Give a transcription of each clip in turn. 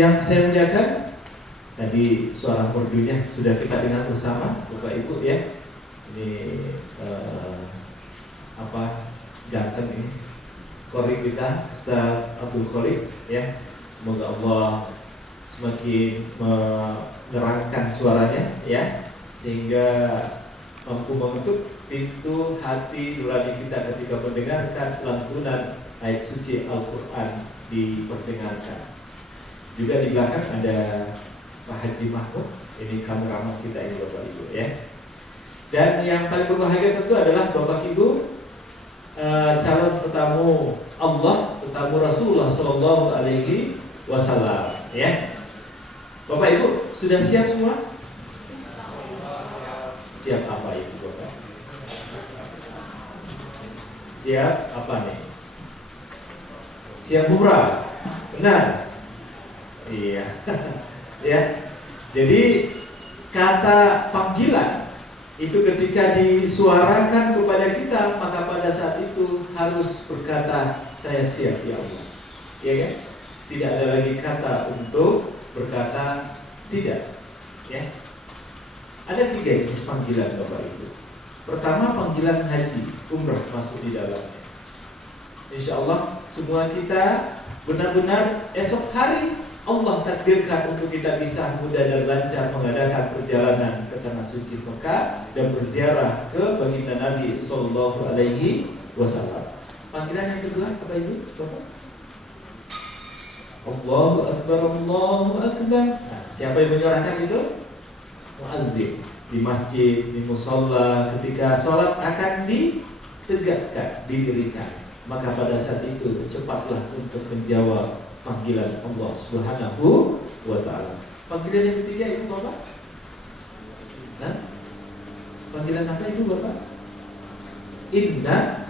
Yang saya muliakan, tadi suara merdunya sudah kita dengar bersama Bapak Ibu ya. Ini ganteng ini Qori kita, Ustaz Abdul Khalid ya. Semoga Allah semakin menerangkan suaranya ya, sehingga mampu membentuk pintu hati nurani kita ketika mendengarkan lantunan ayat suci Al-Quran diperdengarkan. Juga di belakang ada Pak Haji Mahmud, ini kameraman kita ini Bapak Ibu ya. Dan yang paling berbahagia tentu adalah Bapak Ibu, calon tetamu Allah, tetamu Rasulullah Shallallahu Alaihi Wasallam ya. Bapak Ibu sudah siap semua? Siap apa itu Bapak? Siap apa nih? Siap umrah, benar? Iya, ya. Jadi kata panggilan itu ketika disuarakan kepada kita, maka pada saat itu harus berkata saya siap ya Allah, ya kan? Tidak ada lagi kata untuk berkata tidak, ya. Ada 3 jenis panggilan Bapak Ibu. Pertama panggilan haji, umrah masuk di dalamnya. Insya Allah semua kita benar-benar esok hari Allah takdirkan untuk kita bisa mudah dan lancar mengadakan perjalanan ke tanah suci Mekah dan berziarah ke baginda Nabi Sallallahu Alaihi Wasallam. Panggilan yang kedua, Bapak Ibu, Bapak. Allahu Akbar, Allahu Akbar. Nah, siapa yang menyuarakan itu? Muazzin di masjid, di musholla, ketika sholat akan ditegakkan, didirikan. Maka pada saat itu cepatlah untuk menjawab panggilan Allah Subhanahu wa Ta'ala. Panggilan yang ketiga itu Bapak? Nah, panggilan apa itu Bapak? Inna.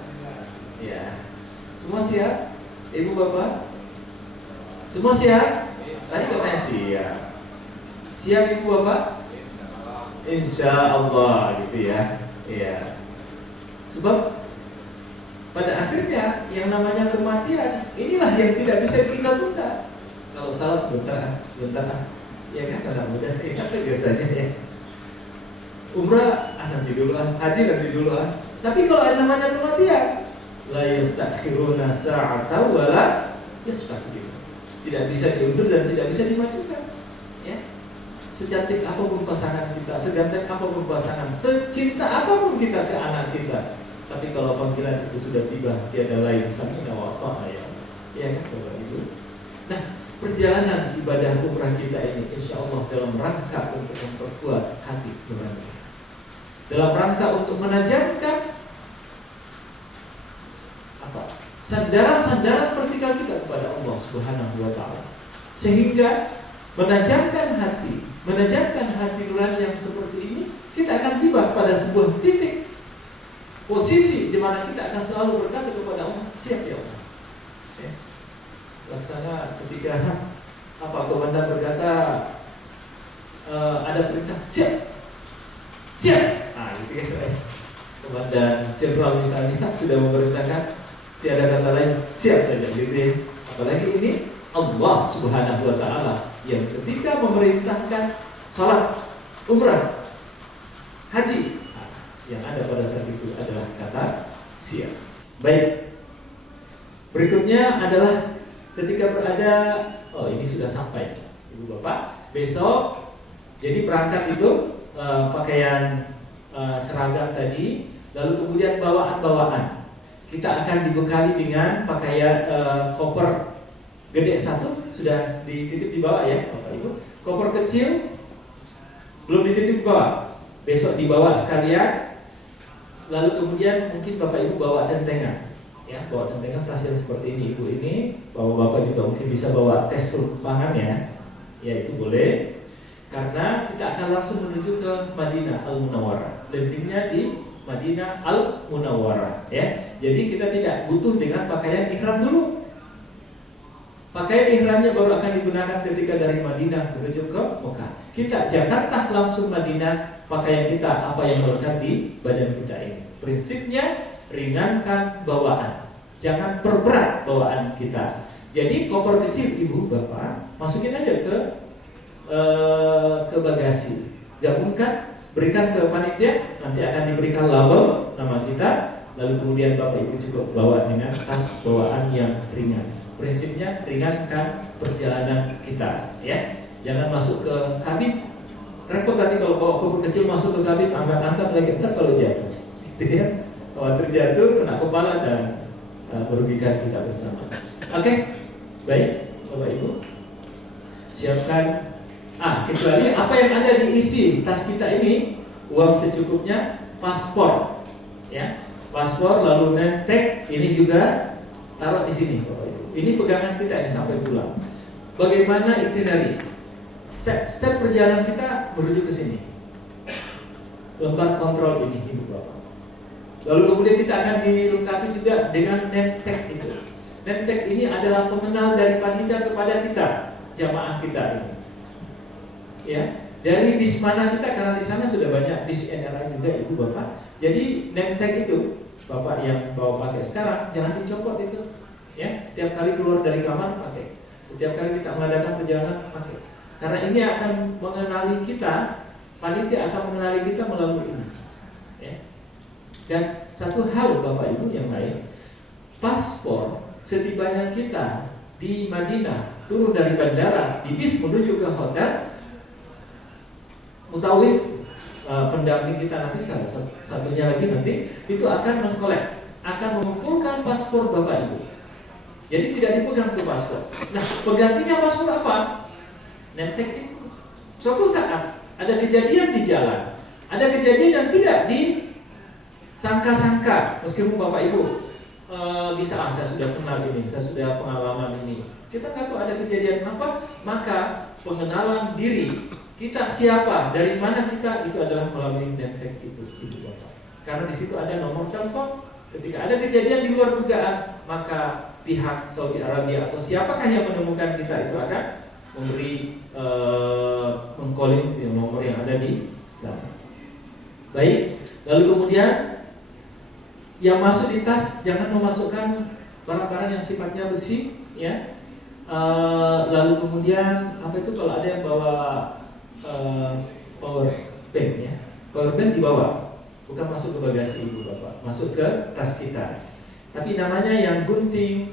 Ya. Semua siap? Ibu Bapak? Semua siap? Tadi katanya siap. Siap Ibu Bapak? Insya Allah gitu ya. Iya. Sebab pada akhirnya yang namanya kematian inilah yang tidak bisa kita tunda. Kalau salat sebentar, ya kan karena mudah, ya kan biasanya ya. Umrah nanti dulu lah, haji nanti dulu lah. Tapi kalau yang namanya kematian, la yastakhiruna sa'ata wa la yastakhirun. Tidak bisa diundur dan tidak bisa dimajukan. Ya. Secantik apapun pasangan kita, seganteng apapun pasangan, secinta apapun kita ke anak kita, tapi kalau panggilan itu sudah tiba, tiada lain sami'na wa ata'na ya kan Bapak Ibu. Nah, perjalanan ibadah umrah kita ini insya Allah dalam rangka untuk memperkuat hati nurani, dalam rangka untuk menajamkan sandaran-sandaran vertikal kita kepada Allah Subhanahu wa Ta'ala, sehingga menajamkan hati nurani yang seperti ini, kita akan tiba pada sebuah titik posisi di mana kita akan selalu berkata kepada Allah, siap ya Allah. Ya. Laksana ketika komandan berkata ada perintah, siap. Nah, gitu ya. Komandan jenderal misalnya sudah memerintahkan, tiada kata lain, siap saja. Gitu ya. Apalagi ini Allah Subhanahu wa Ta'ala yang ketika memerintahkan salat, umrah, haji, yang ada pada saat itu adalah kata siap. Baik. Berikutnya adalah ketika berada, ini sudah sampai Ibu Bapak. Besok jadi berangkat itu pakaian seragam tadi, lalu kemudian bawaan-bawaan. Kita akan dibekali dengan pakaian koper gede satu, sudah dititip di bawah ya Bapak Ibu. Koper kecil belum dititip di bawah. Besok dibawa sekalian. Lalu kemudian mungkin Bapak Ibu bawa tentengan, ya, bawa tentengan tas yang seperti ini. Ibu ini, Bapak juga mungkin bisa bawa tes pangan ya itu boleh. Karena kita akan langsung menuju ke Madinah Al-Munawwarah. Landingnya di Madinah Al-Munawwarah, ya. Jadi kita tidak butuh dengan pakaian ihram dulu. Pakaian ihramnya baru akan digunakan ketika dari Madinah menuju ke Mekah. Kita Jakarta langsung Madinah, pakaian kita apa yang melekat di badan kita ini. Prinsipnya ringankan bawaan, jangan perberat bawaan kita. Jadi koper kecil ibu bapak masukin aja ke bagasi, gabungkan, berikan ke panitia, nanti akan diberikan label nama kita, lalu kemudian bapak ibu cukup bawa dengan tas bawaan yang ringan. Prinsipnya ringankan perjalanan kita, ya. Jangan masuk ke kabin. Repot tadi kalau bawa koper kecil masuk ke kabin, angkat-angkat lagi, ntar kalau jatuh, gitu ya. Kalau terjatuh kena kepala dan merugikan kita bersama. Oke. Baik, Bapak Ibu, siapkan. Kecuali apa yang ada diisi tas kita ini, uang secukupnya, paspor, ya, paspor, lalu name tag, ini juga taruh di sini, Bapak Ibu. Ini pegangan kita ini sampai pulang. Bagaimana itinerary? Step perjalanan kita menuju ke sini. Lembar kontrol ini, Ibu Bapak. Lalu kemudian kita akan dilengkapi juga dengan name tag itu. Name tag ini adalah pengenal dari panitia kepada kita, jamaah kita ini. Ya, dari bis mana kita, karena di sana sudah banyak bis NRI juga Ibu Bapak. Jadi name tag itu Bapak yang bawa pakai sekarang jangan dicopot itu. Ya, setiap kali keluar dari kamar pakai. Setiap kali kita mengadakan perjalanan pakai. Karena ini akan mengenali kita, panitia akan mengenali kita melalui ini. Ya. Dan satu hal Bapak Ibu yang lain, paspor setibanya kita di Madinah, turun dari bandara, di bis menuju ke hotel, mutawif pendamping kita nanti, satunya lagi nanti, itu akan mengkolek, akan mengumpulkan paspor Bapak Ibu. Jadi tidak dipegang tuh paspor. Nah, penggantinya paspor apa? Name tag itu. Suatu saat ada kejadian di jalan, ada kejadian yang tidak disangka-sangka, meskipun Bapak Ibu bisa, saya sudah kenal ini, saya sudah pengalaman ini. Kita nggak tahu ada kejadian apa, maka pengenalan diri kita siapa, dari mana kita, itu adalah melalui name tag itu, Ibu Bapak. Karena di situ ada nomor telepon. Ketika ada kejadian di luar dugaan, maka pihak Saudi Arabia atau siapakah yang menemukan kita itu akan memberi mengcalling nomor yang ada di sana. Baik, lalu kemudian yang masuk di tas jangan memasukkan barang-barang yang sifatnya besi, ya. Lalu kemudian apa itu, kalau ada yang bawa power bank, ya, power bank dibawa, bukan masuk ke bagasi Ibu Bapak, masuk ke tas kita. Tapi namanya yang gunting,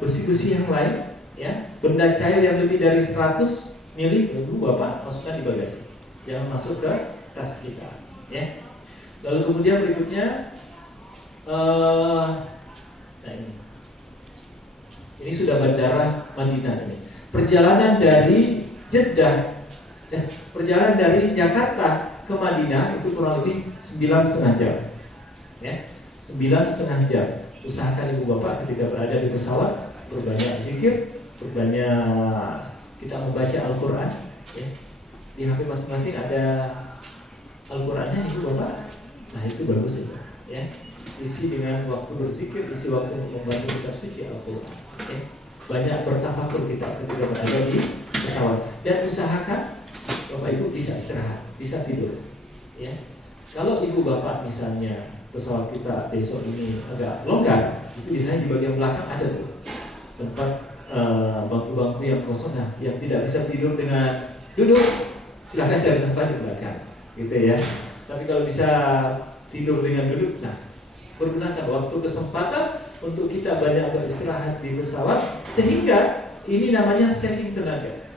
besi-besi yang lain, ya, benda cair yang lebih dari 100 mili, Ibu Bapak masukkan di bagasi, jangan masuk ke tas kita, ya. Lalu kemudian berikutnya, nah ini sudah bandara Madinah ini. Perjalanan dari Jeddah, perjalanan dari Jakarta ke Madinah itu kurang lebih 9,5 jam, ya, 9,5 jam. Usahakan Ibu Bapak ketika berada di pesawat berbanyak zikir, berbanyak kita membaca Al-Quran, ya. Di HP masing-masing ada Al-Qurannya Ibu Bapak. Nah itu bagus itu, ya. Isi dengan waktu berzikir, isi waktu untuk membantu kitab suci Al-Quran, ya. Banyak bertafakur kita ketika berada di pesawat. Dan usahakan Bapak Ibu bisa istirahat, bisa tidur, ya. Kalau Ibu Bapak misalnya pesawat kita besok ini agak longgar, itu biasanya di bagian belakang ada tuh tempat bangku-bangku yang kosong, nah, yang tidak bisa tidur dengan duduk, silahkan cari tempat di belakang, gitu ya. Tapi kalau bisa tidur dengan duduk, nah, pergunakan waktu kesempatan untuk kita banyak beristirahat di pesawat, sehingga ini namanya saving tenaga.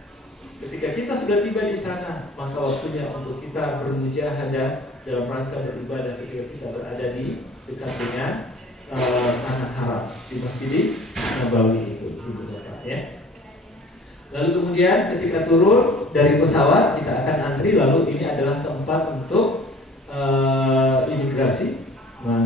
Ketika kita sudah tiba di sana, maka waktunya untuk kita bermujahadah dalam rangka beribadah ketika kita berada di dekat dengan tanah haram di Masjid Nabawi itu, Ibu Bapak, ya. Lalu kemudian ketika turun dari pesawat kita akan antri, lalu ini adalah tempat untuk imigrasi,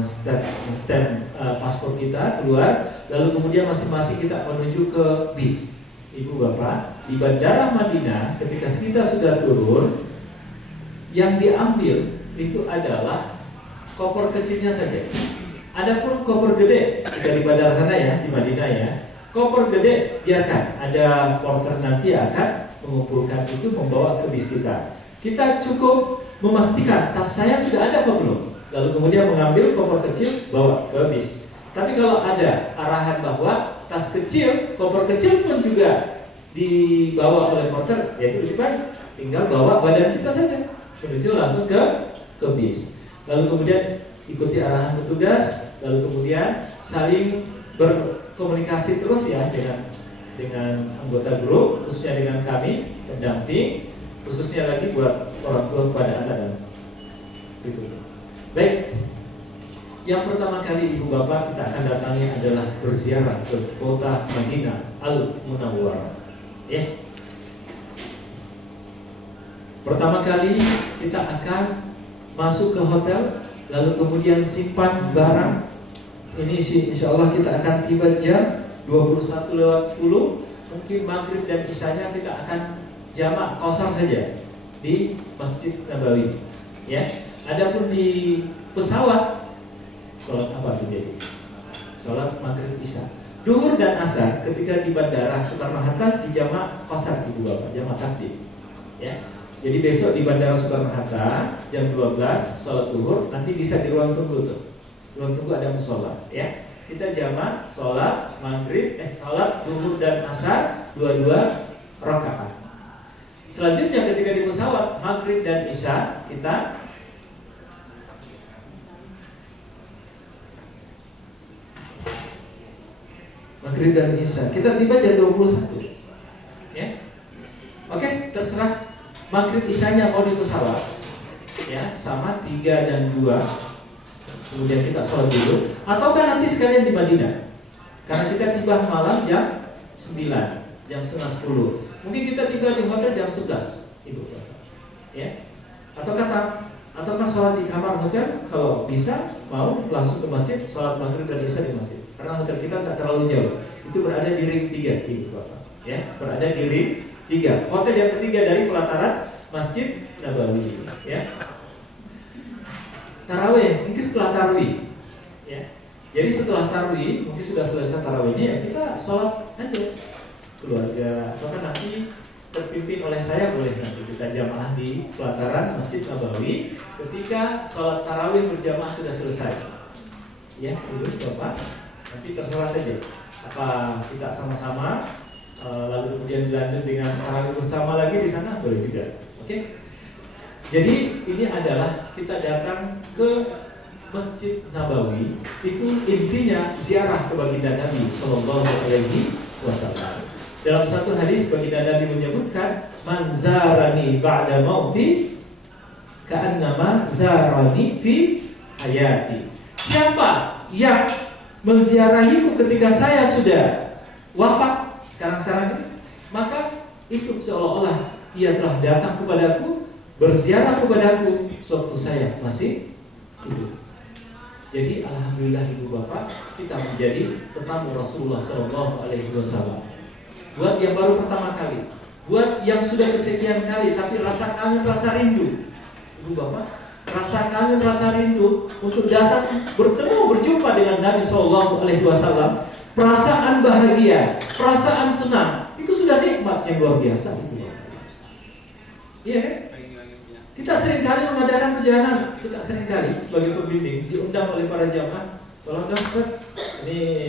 stamp paspor kita keluar, lalu kemudian masing-masing kita menuju ke bis. Ibu Bapak, di Bandara Madinah ketika kita sudah turun, yang diambil itu adalah koper kecilnya saja. Adapun koper gede dari bandara sana, ya, di Madinah, ya, koper gede biarkan, ada porter nanti akan mengumpulkan itu, membawa ke bis kita. Kita cukup memastikan tas saya sudah ada apa belum, lalu kemudian mengambil koper kecil bawa ke bis. Tapi kalau ada arahan bahwa tas kecil, koper kecil pun juga dibawa oleh porter, ya itu lebih baik. Tinggal bawa badan kita saja menuju langsung ke bis. Lalu kemudian ikuti arahan petugas, lalu kemudian saling berkomunikasi terus ya dengan anggota grup, khususnya dengan kami pendamping, khususnya lagi buat orang tua kepada anak dan itu. Baik, yang pertama kali ibu bapak kita akan datangi adalah berziarah ke kota Madinah Al-Munawwarah. Ya. Pertama kali kita akan masuk ke hotel, lalu kemudian simpan barang. Ini insya Allah kita akan tiba jam 21:10. Mungkin maghrib dan isyanya kita akan jamak qashar saja di Masjid Nabawi. Ya. Adapun di pesawat, sholat apa terjadi? Sholat maghrib isya. Duhur dan asar ketika di bandara Soekarno-Hatta di jamak qashar ibu bapak, jamak takdim. Ya. Jadi besok di Bandara Soekarno-Hatta jam 12 sholat duhur, nanti bisa di ruang tunggu tuh. Ruang tunggu ada musola, ya. Kita jamak sholat maghrib, sholat duhur dan asar dua-dua rakaat. Selanjutnya ketika di pesawat maghrib dan isya kita maghrib dan isya kita tiba jam 21, ya. Oke, terserah. Maghrib isyanya mau di pesawat, ya sama 3 dan 2. Kemudian kita sholat dulu, ataukah nanti sekalian di Madinah? Karena kita tiba malam jam 9, jam setengah 10. Mungkin kita tiba di hotel jam 11, ibu, ya. Ataukah sholat di kamar hotel? Kalau bisa, mau langsung ke masjid, sholat maghrib dan isya di masjid. Karena hotel kita nggak terlalu jauh, itu berada di ring 3, ibu bapak, ya, berada di ring 3, hotel yang ketiga dari pelataran Masjid Nabawi, ya. Tarawih mungkin setelah tarawih, ya. Jadi setelah tarawih mungkin sudah selesai tarawihnya, ya kita sholat aja keluarga. Atau nanti terpimpin oleh saya boleh nanti kita jamaah di pelataran Masjid Nabawi ketika sholat tarawih berjamaah sudah selesai, ya ibu bapak. Nanti terserah saja apa kita sama-sama. Lalu kemudian dilanjut dengan tarawih bersama lagi di sana boleh juga. Oke. Jadi ini adalah kita datang ke Masjid Nabawi, itu intinya ziarah ke baginda Nabi Sallallahu Alaihi Wasallam. Dalam satu hadis baginda Nabi menyebutkan, "Man zarani ba'da mauti ka'annama zarani fi hayati." Siapa yang menziarahiku ketika saya sudah wafat sekarang ini, maka itu seolah-olah ia telah datang kepadaku, berziarah kepadaku sewaktu saya masih hidup. Jadi alhamdulillah ibu bapak, kita menjadi tetamu Rasulullah SAW. Buat yang baru pertama kali, buat yang sudah kesekian kali tapi rasa kangen, rasa rindu, ibu bapak, rasa kangen, rasa rindu untuk datang bertemu, berjumpa dengan Nabi SAW. Perasaan bahagia, perasaan senang, itu sudah nikmat yang luar biasa itu. Iya kan? Kita seringkali mengadakan perjalanan, kita seringkali sebagai pembimbing diundang oleh para jamaah. Tolong dong Ustaz, ini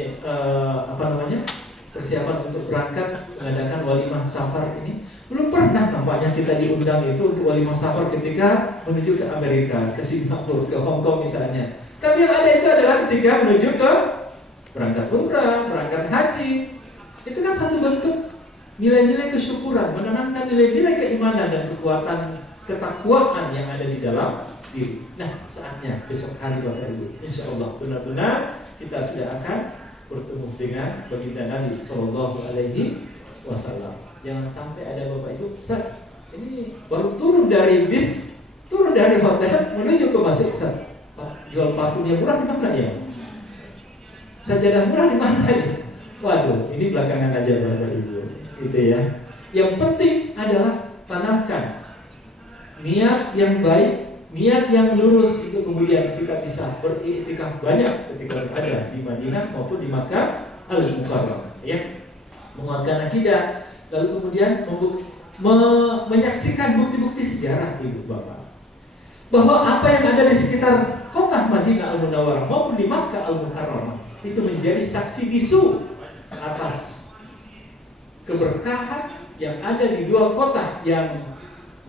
persiapan untuk berangkat mengadakan walimah safar ini. Belum pernah nampaknya kita diundang itu untuk walimah safar ketika menuju ke Amerika, ke Singapura, ke Hong Kong misalnya. Tapi yang ada itu adalah ketika menuju ke berangkat umrah, berangkat haji. Itu kan satu bentuk nilai-nilai kesyukuran, menanamkan nilai-nilai keimanan dan kekuatan ketakwaan yang ada di dalam diri. Nah, saatnya besok hari Bapak Ibu, insya Allah benar-benar kita sudah akan bertemu dengan baginda Nabi Sallallahu Alaihi Wasallam. Jangan sampai ada Bapak Ibu, Ustaz, ini baru turun dari bis, turun dari hotel menuju ke masjid, Ustaz, jual parfumnya murah di mana ya? Sajadah murah di mana ya? Waduh, ini belakangan aja Bapak Ibu, gitu ya. Yang penting adalah tanamkan niat yang baik, niat yang lurus, itu kemudian kita bisa beriktikaf banyak ketika berada di Madinah maupun di Makkah Al-Mukarramah, ya. Menguatkan akidah, lalu kemudian menyaksikan bukti-bukti sejarah ibu bapak, bahwa apa yang ada di sekitar kota Madinah Al-Munawwarah maupun di Makkah Al-Mukarramah itu menjadi saksi bisu atas keberkahan yang ada di dua kota yang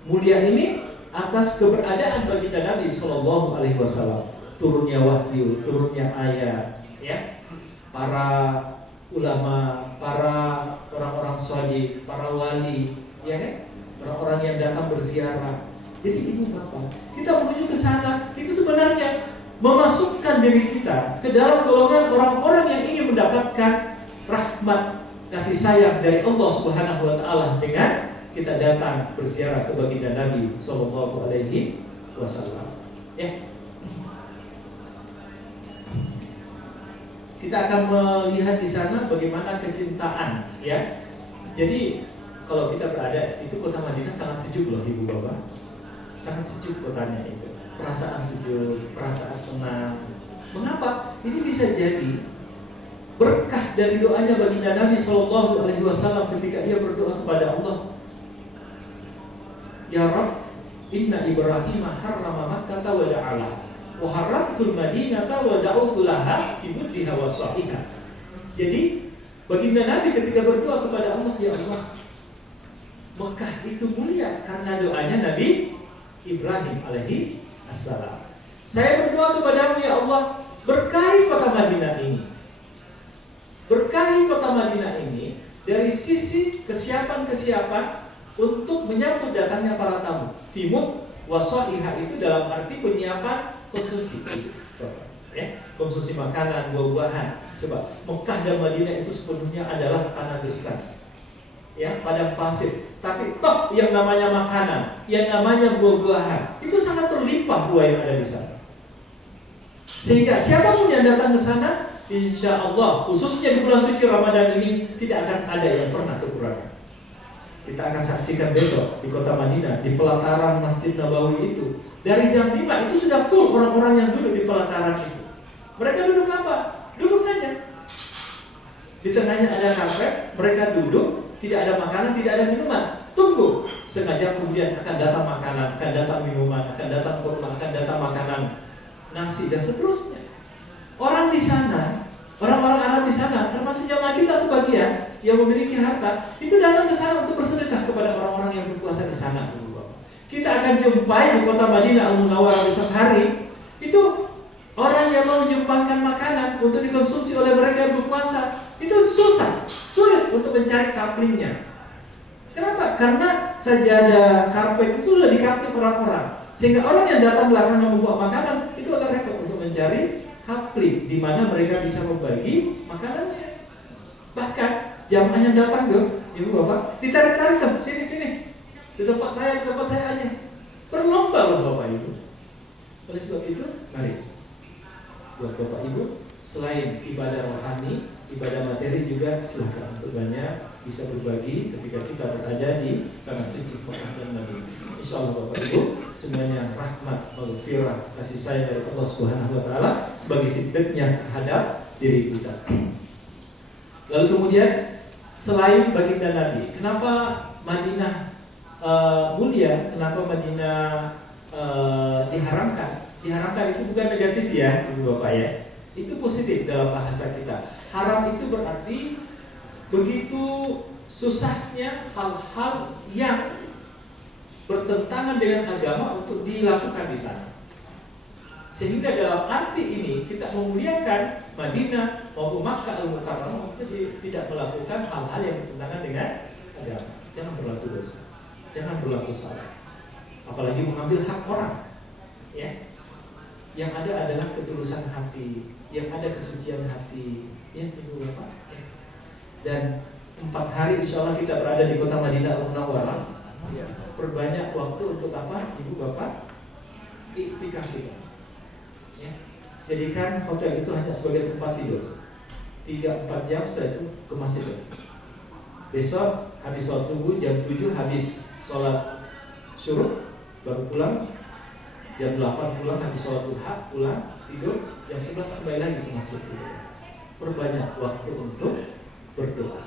mulia ini, atas keberadaan baginda Nabi Shallallahu Alaihi Wasallam, turunnya wahyu, turunnya ayat, ya, para ulama, para orang-orang salih, para wali, ya kan, orang-orang yang datang berziarah. Jadi ibu bapak, kita menuju ke sana itu sebenarnya memasukkan diri kita ke dalam golongan orang-orang yang ingin mendapatkan rahmat kasih sayang dari Allah Subhanahu Wa Taala dengan kita datang berziarah ke baginda Nabi Sallallahu Alaihi Wasallam. Ya, kita akan melihat di sana bagaimana kecintaan. Ya, jadi kalau kita berada itu kota Madinah sangat sejuk loh ibu bapak, sangat sejuk kotanya itu. Perasaan sejuk, perasaan tenang. Mengapa? Ini bisa jadi berkah dari doanya baginda Nabi Sallallahu Alaihi Wasallam ketika dia berdoa kepada Allah. Ya Rabb, inna Ibrahim harrama Makkah wa ja'ala wa haramtul Madinah wa da'utu laha fi muddiha wa sahiha. Jadi baginda Nabi ketika berdoa kepada Allah, ya Allah, Mekah itu mulia karena doanya Nabi Ibrahim alaihi assalam. Saya berdoa kepadamu ya Allah, berkahi kota Madinah ini. Berkahi kota Madinah ini dari sisi kesiapan-kesiapan untuk menyambut datangnya para tamu. Fimut wasohiha itu dalam arti penyiapan konsumsi, ya, konsumsi makanan, buah-buahan. Coba, Mekah dan Madinah itu sepenuhnya adalah tanah gersang, ya, padang pasir. Tapi toh yang namanya makanan, yang namanya buah-buahan itu sangat berlimpah buah yang ada di sana. Sehingga siapapun yang datang ke sana, insya Allah, khususnya di bulan suci Ramadan ini, tidak akan ada yang pernah kekurangan. Kita akan saksikan besok di kota Madinah, di pelataran Masjid Nabawi itu, dari jam 5 itu sudah full orang-orang yang duduk di pelataran itu. Mereka duduk apa? Duduk saja. Di tengahnya ada karpet, mereka duduk, tidak ada makanan, tidak ada minuman. Tunggu, sengaja kemudian akan datang makanan, akan datang minuman, akan datang kurma, akan datang makanan, nasi dan seterusnya. Orang di sana, orang-orang Arab di sana, termasuk jamaah kita sebagian yang memiliki harta, itu datang ke sana untuk bersedekah kepada orang-orang yang berpuasa di sana. Kita akan jumpai di kota Madinah Al-Munawwarah besok hari, itu orang yang mau menyumbangkan makanan untuk dikonsumsi oleh mereka yang berpuasa. Itu susah, sulit untuk mencari kaplingnya. Kenapa? Karena sajadah karpet itu sudah dikapling orang-orang, sehingga orang yang datang belakangan membawa makanan itu agak repot untuk mencari kapling di mana mereka bisa membagi makanannya. Bahkan jamaah yang datang tuh, ibu bapak, ditarik-tarik tuh, sini, di tempat saya aja. Berlomba loh bapak ibu. Oleh sebab itu, mari buat bapak ibu, selain ibadah rohani, ibadah materi juga silakan untuk banyak bisa berbagi ketika kita berada di tanah suci Mekah dan Madinah. Insyaallah bapak ibu semuanya rahmat, maghfirah, kasih sayang dari Allah Subhanahu Wa Taala sebagai feedbacknya terhadap diri kita. Lalu kemudian selain baginda Nabi, kenapa Madinah mulia? Kenapa Madinah diharamkan? Diharamkan itu bukan negatif ya, ibu bapak ya. Itu positif dalam bahasa kita. Haram itu berarti begitu susahnya hal-hal yang bertentangan dengan agama untuk dilakukan di sana. Sehingga dalam arti ini kita memuliakan Madinah maupun Makkah Al-Mukarramah untuk tidak melakukan hal-hal yang bertentangan dengan agama. Jangan berlaku dosa, jangan berlaku salah, apalagi mengambil hak orang. Ya, yang ada adalah ketulusan hati, yang ada kesucian hati. Ya, ibu bapak. Ya. Dan 4 hari insya Allah kita berada di kota Madinah Al-Munawwarah. Ya, perbanyak waktu untuk apa, ibu bapak? Iktikaf kita. Ya, jadikan hotel itu hanya sebagai tempat tidur. 3-4 jam setelah itu ke masjid. Besok habis sholat subuh jam 7 habis sholat syuruk baru pulang. Jam 8 pulang habis sholat duha pulang tidur. Jam 11 kembali lagi ke masjid. Perbanyak waktu untuk berdoa.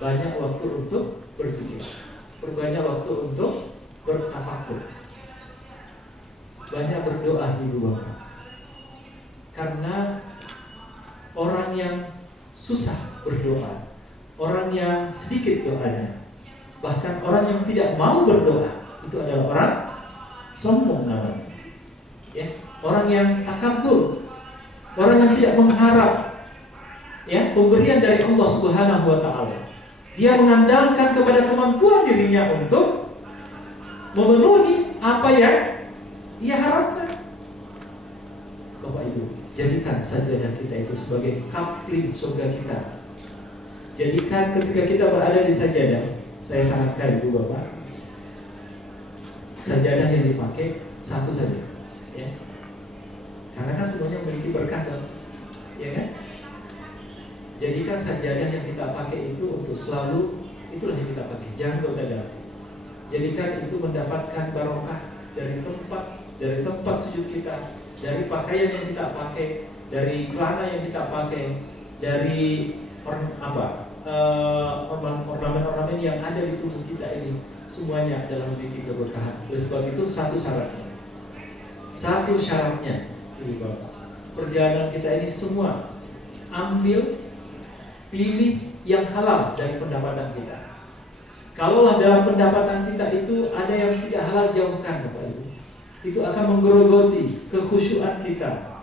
Banyak waktu untuk berzikir. Perbanyak waktu untuk bertafakur. Banyak berdoa ibu bapak. Karena orang yang susah berdoa, orang yang sedikit doanya, bahkan orang yang tidak mau berdoa, itu adalah orang sombong namanya. Ya, orang yang takabur, orang yang tidak mengharap ya pemberian dari Allah Subhanahu wa taala. Dia mengandalkan kepada kemampuan dirinya untuk memenuhi apa yang ia harapkan. Bapak Ibu, jadikan sajadah kita itu sebagai kapling surga kita. Jadikan ketika kita berada di sajadah, saya sarankan Ibu Bapak, sajadah yang dipakai satu saja, ya. Karena kan semuanya memiliki berkah, ya kan? Jadikan sajadah yang kita pakai itu untuk selalu, itulah yang kita pakai, jangan gonta-ganti. Jadikan itu mendapatkan barokah dari tempat sujud kita, dari pakaian yang kita pakai, dari celana yang kita pakai, dari ornamen-ornamen yang ada di tubuh kita ini, semuanya adalah memiliki keberkahan. Oleh sebab itu satu syaratnya, Ibu Bapak, perjalanan kita ini semua pilih yang halal dari pendapatan kita. Kalaulah dalam pendapatan kita itu ada yang tidak halal, jauhkan Bapak Ibu. Itu akan menggerogoti kekhusyuan kita,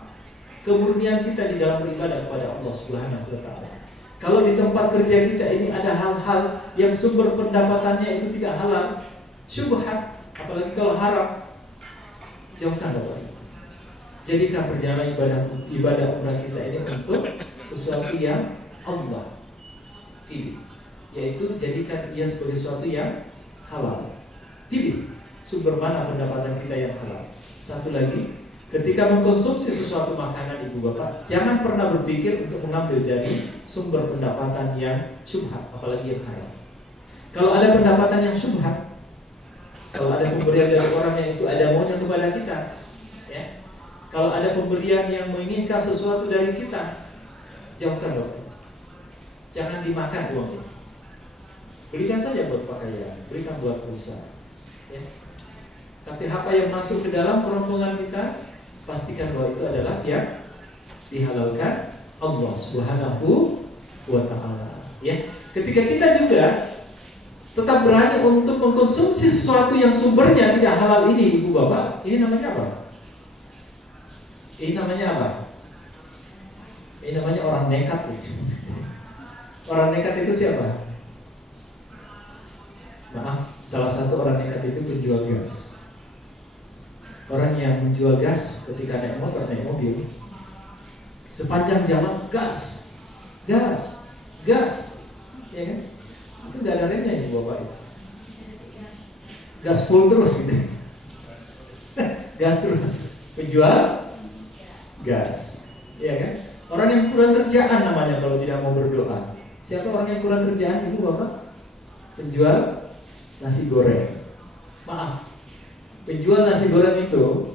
kemurnian kita di dalam beribadah kepada Allah Subhanahu wa taala. Kalau di tempat kerja kita ini ada hal-hal yang sumber pendapatannya itu tidak halal, syubhat, apalagi kalau haram, jauhkan Bapak Ibu. Jadikan perjalanan ibadah umrah kita ini untuk sesuatu yang Allah pilih, yaitu jadikan ia sebagai sesuatu yang halal. Pilih sumber mana pendapatan kita yang halal. Satu lagi, ketika mengkonsumsi sesuatu makanan Ibu Bapak, jangan pernah berpikir untuk mengambil dari sumber pendapatan yang syubhat, apalagi yang haram. Kalau ada pendapatan yang syubhat, kalau ada pemberian dari orang yang itu ada maunya kepada kita, ya. Kalau ada pemberian yang menginginkan sesuatu dari kita, jauhkan Bapak. Jangan dimakan uangnya. Berikan saja buat pakaian, berikan buat pulsa, ya. Tapi apa yang masuk ke dalam kerongkongan kita, pastikan bahwa itu adalah yang dihalalkan Allah Subhanahu wa taala, ya. Ketika kita juga tetap berani untuk mengkonsumsi sesuatu yang sumbernya tidak halal ini, Ibu Bapak, ini namanya apa? Ini namanya apa? Ini namanya orang nekat. Orang nekat itu siapa? Maaf, salah satu orang nekat itu penjual gas. Orang yang menjual gas ketika naik motor, naik mobil, sepanjang jalan gas, ya kan? Itu gak ada remnya ini Bapak itu. Gas full terus gitu. Gas terus. Penjual gas, ya kan? Orang yang kurang kerjaan namanya kalau tidak mau berdoa. Siapa orang yang kurang kerjaan, Ibu Bapak? Penjual nasi goreng. Maaf, penjual nasi goreng itu,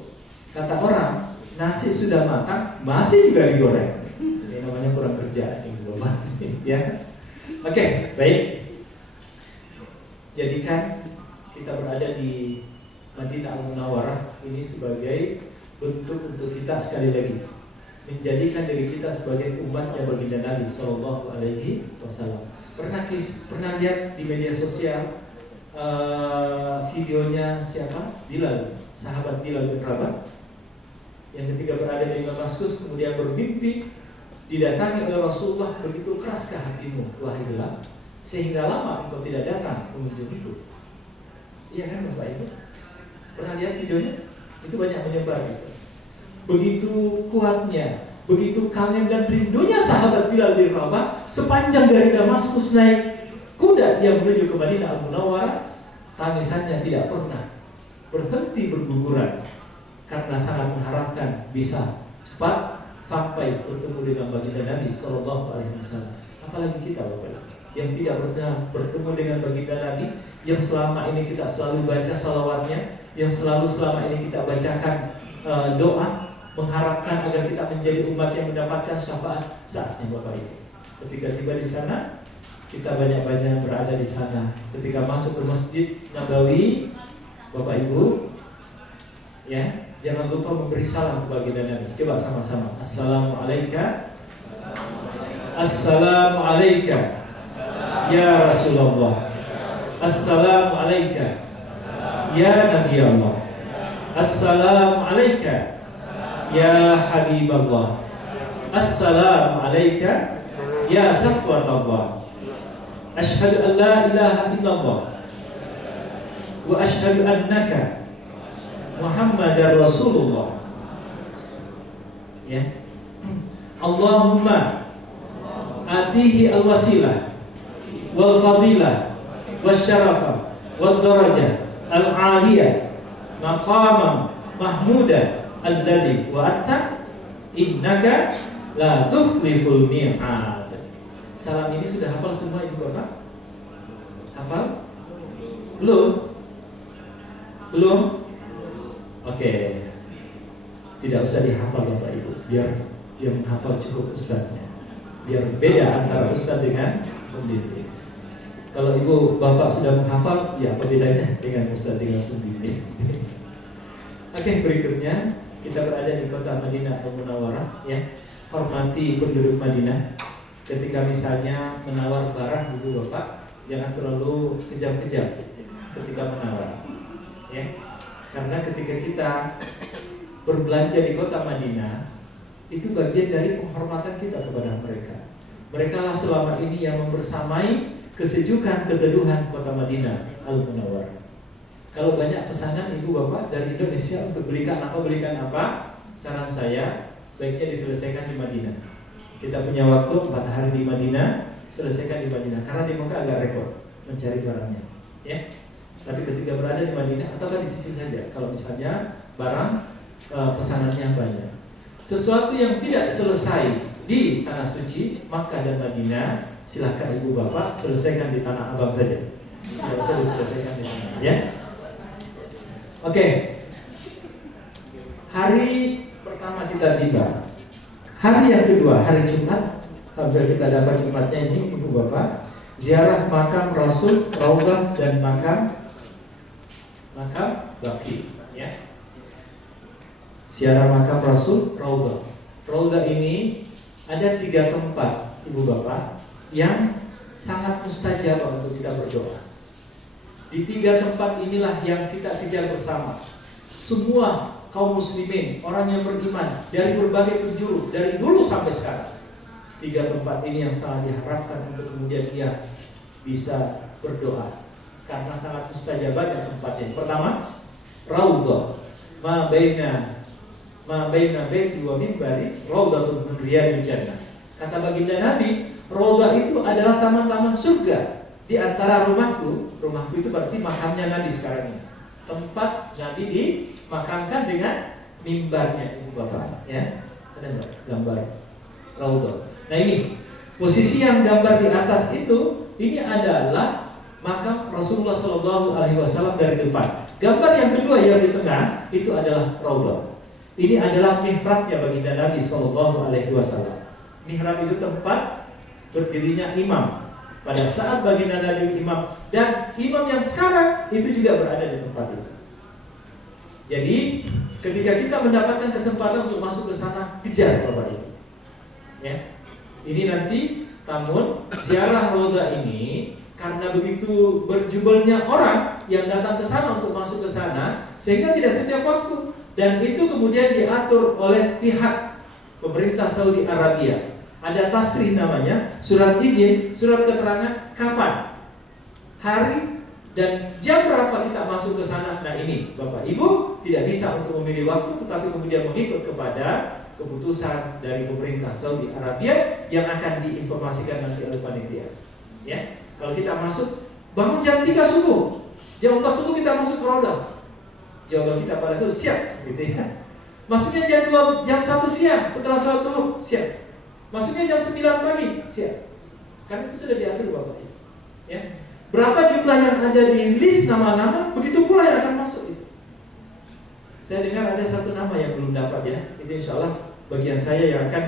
kata orang, nasi sudah matang masih juga digoreng. Ini namanya kurang kerjaan, Ibu Bapak. Ya, oke, baik. Jadikan kita berada di Madinah Al-Munawwarah ini sebagai bentuk untuk kita sekali lagi menjadikan diri kita sebagai umatnya baginda Nabi Sallallahu Alaihi Wasallam. Pernah lihat di media sosial videonya siapa? Bilal, sahabat Bilal bin Rabah, yang ketika berada di Damaskus kemudian bermimpi didatangi oleh Rasulullah, begitu keraskah hatimu wahai Bilal, sehingga lama engkau tidak datang mengunjungiku. Iya kan Bapak Ibu? Pernah lihat videonya? Itu banyak menyebar gitu. Begitu kuatnya, begitu kangen dan rindunya sahabat Bilal bin Rabah, sepanjang dari Damaskus naik kuda dia menuju ke Madinah Al-Munawwarah, tangisannya tidak pernah berhenti berguguran karena sangat mengharapkan bisa cepat sampai bertemu dengan baginda Nabi Sallallahu Alaihi Wasallam. Apalagi kita Bapak yang tidak pernah bertemu dengan baginda Nabi, yang selama ini kita selalu baca salawatnya, yang selalu selama ini kita bacakan doa mengharapkan agar kita menjadi umat yang mendapatkan syafaat. Saatnya Bapak Ibu, ketika tiba di sana, kita banyak-banyak berada di sana. Ketika masuk ke Masjid Nabawi, Bapak Ibu, ya, jangan lupa memberi salam kepada Nabi. Coba sama-sama. Assalamualaikum. Assalamu alayka ya Rasulullah. Assalamu alayka ya Nabi Allah. Assalamu alayka ya Habiballah. Assalamu alayka ya Safwatullah. Ashhadu an la ilaha illallah wa ashhadu annaka Muhammadar Rasulullah. Ya. Allahumma atihi al-wasilah wal fadilah wasyarafa wad darajah al-aliyah maqaman mahmuda alladzi wa'atta innaka la tukhliful mi'ad. Salam ini sudah hafal semua Ibu Bapak? Hafal? Belum? Belum? Oke. Tidak usah dihafal Bapak Ibu, biar yang menghafal cukup ustadznya. Biar beda antara ustadz dengan pembimbing. Kalau Ibu Bapak sudah menghafal, ya apa bedanya dengan ustadz dengan pembimbing? Oke, berikutnya kita berada di kota Madinah Al-Munawwarah, ya. Hormati penduduk Madinah. Ketika misalnya menawar barang Ibu Bapak, jangan terlalu kejam-kejam ketika menawar, ya. Karena ketika kita berbelanja di kota Madinah, itu bagian dari penghormatan kita kepada mereka. Mereka lah selama ini yang membersamai kesejukan keteduhan kota Madinah Al-Munawwarah. Kalau banyak pesanan Ibu Bapak dari Indonesia untuk belikan apa, saran saya baiknya diselesaikan di Madinah. Kita punya waktu 4 hari di Madinah, selesaikan di Madinah. Karena di Mekah agak repot mencari barangnya, ya. Tapi ketika berada di Madinah, atau kan dicicil saja. Kalau misalnya barang pesanannya banyak. Sesuatu yang tidak selesai di tanah suci Makkah dan Madinah, silahkan Ibu Bapak selesaikan di Tanah Abang saja. Tidak usah diselesaikan di sana, ya. Oke. Hari pertama kita tiba. Hari yang kedua, hari Jumat. Apabila kita dapat Jumatnya ini Ibu Bapak, ziarah makam Rasul, Raudhah dan makam Baqi, ya. Ziarah makam Rasul, Raudhah. Raudhah ini ada 3 tempat Ibu Bapak yang sangat mustajab untuk kita berdoa. Di 3 tempat inilah yang kita kejar bersama. Semua kaum muslimin, orang yang beriman dari berbagai penjuru, dari dulu sampai sekarang. 3 tempat ini yang sangat diharapkan untuk kemudian dia bisa berdoa, karena sangat mustajabatnya tempatnya. Pertama, Raudhah. Ma baina baiti wa minbari raudhatun min riyadil jannah. Kata baginda Nabi, Raudhah itu adalah taman-taman surga. Di antara rumahku itu berarti makamnya Nabi sekarang ini. Tempat Nabi dimakamkan dengan mimbarnya Ibu Bapak, ya. Ada enggak gambar Raudhah? Nah, ini posisi yang gambar di atas itu, ini adalah makam Rasulullah SAW dari depan. Gambar yang kedua yang di tengah itu adalah Raudhah. Ini adalah mihrabnya baginda Nabi SAW. Mihrab itu tempat berdirinya imam. Pada saat baginda Nabi imam, dan imam yang sekarang itu juga berada di tempat itu. Jadi ketika kita mendapatkan kesempatan untuk masuk ke sana, kejar Bapak Ibu, ya. Ini nanti tamun ziarah Raudhah ini, karena begitu berjubelnya orang yang datang ke sana untuk masuk ke sana, sehingga tidak setiap waktu. Dan itu kemudian diatur oleh pihak pemerintah Saudi Arabia. Ada tasrih namanya, surat izin, surat keterangan kapan, hari, dan jam berapa kita masuk ke sana. Nah, ini Bapak Ibu tidak bisa untuk memilih waktu, tetapi kemudian mengikut kepada keputusan dari pemerintah Saudi Arabia yang akan diinformasikan nanti oleh panitia. Ya, kalau kita masuk bangun jam 3 subuh, jam 4 subuh kita masuk ke Raudhah. Jawaban kita pada saat siap, gitu ya. Masuknya jam 1 siang setelah sholat zuhur, siap. Masuknya jam 9 pagi, siap. Karena itu sudah diatur Bapak Ibu. Ya. Berapa jumlah yang ada di list nama-nama, begitu pula yang akan masuk itu. Saya dengar ada 1 nama yang belum dapat, ya. Itu insya Allah bagian saya yang akan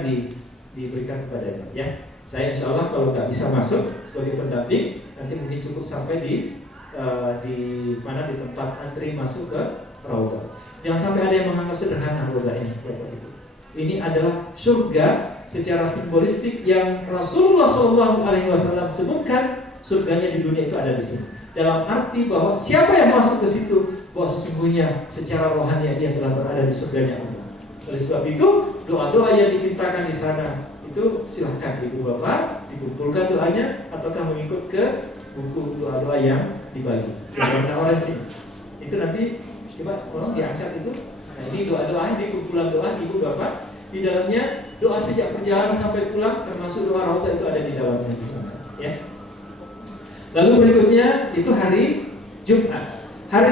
diberikan kepadanya, ya. Saya insya Allah kalau nggak bisa masuk sebagai pendamping, nanti mungkin cukup sampai di mana, di tempat antri masuk ke Raudhah. Jangan sampai ada yang menganggap sederhana Raudhah ini, Bapak Ibu. Ini adalah surga secara simbolistik yang Rasulullah SAW sebutkan, surganya di dunia itu ada di sini. Dalam arti bahwa siapa yang masuk ke situ, bahwa sesungguhnya secara rohani dia telah berada di surganya Allah. Oleh sebab itu, doa-doa yang dipintakan di sana itu silahkan ibu bapak dikumpulkan doanya, ataukah mengikut ke buku doa-doa yang dibagi. Warna orange ini. Itu nanti coba tolong diangkat itu. Nah, ini doa-doa di kumpulan doa ibu bapak. Di dalamnya doa sejak perjalanan sampai pulang, termasuk doa raudhah itu ada di dalamnya di sana. Ya. Lalu berikutnya itu hari Jumat. Hari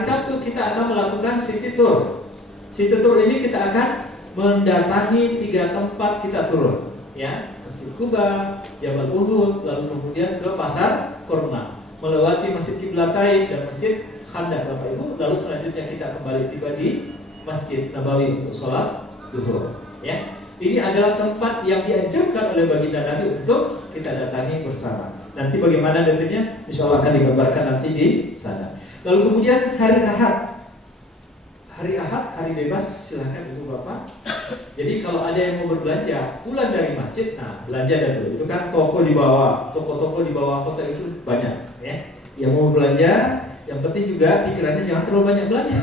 Sabtu kita akan melakukan city tour. City tour ini kita akan mendatangi 3 tempat kita turun, ya, Masjid Kuba, Jabal Uhud, lalu kemudian ke Pasar Kurma, melewati Masjid Qiblatain dan Masjid Khandaq, Bapak Ibu. Lalu selanjutnya kita kembali tiba di Masjid Nabawi untuk sholat duhur. Ya, ini adalah tempat yang dianjurkan oleh baginda Nabi untuk kita datangi bersama. Nanti bagaimana detailnya, insya Allah akan digambarkan nanti di sana. Lalu kemudian hari Ahad. Hari Ahad, hari bebas, silahkan ibu bapak. Jadi kalau ada yang mau berbelanja, pulang dari masjid, nah belanja dah dulu. Itu kan toko di bawah, toko-toko di bawah hotel itu banyak, ya. Yang mau belanja, yang penting juga pikirannya jangan terlalu banyak belanja.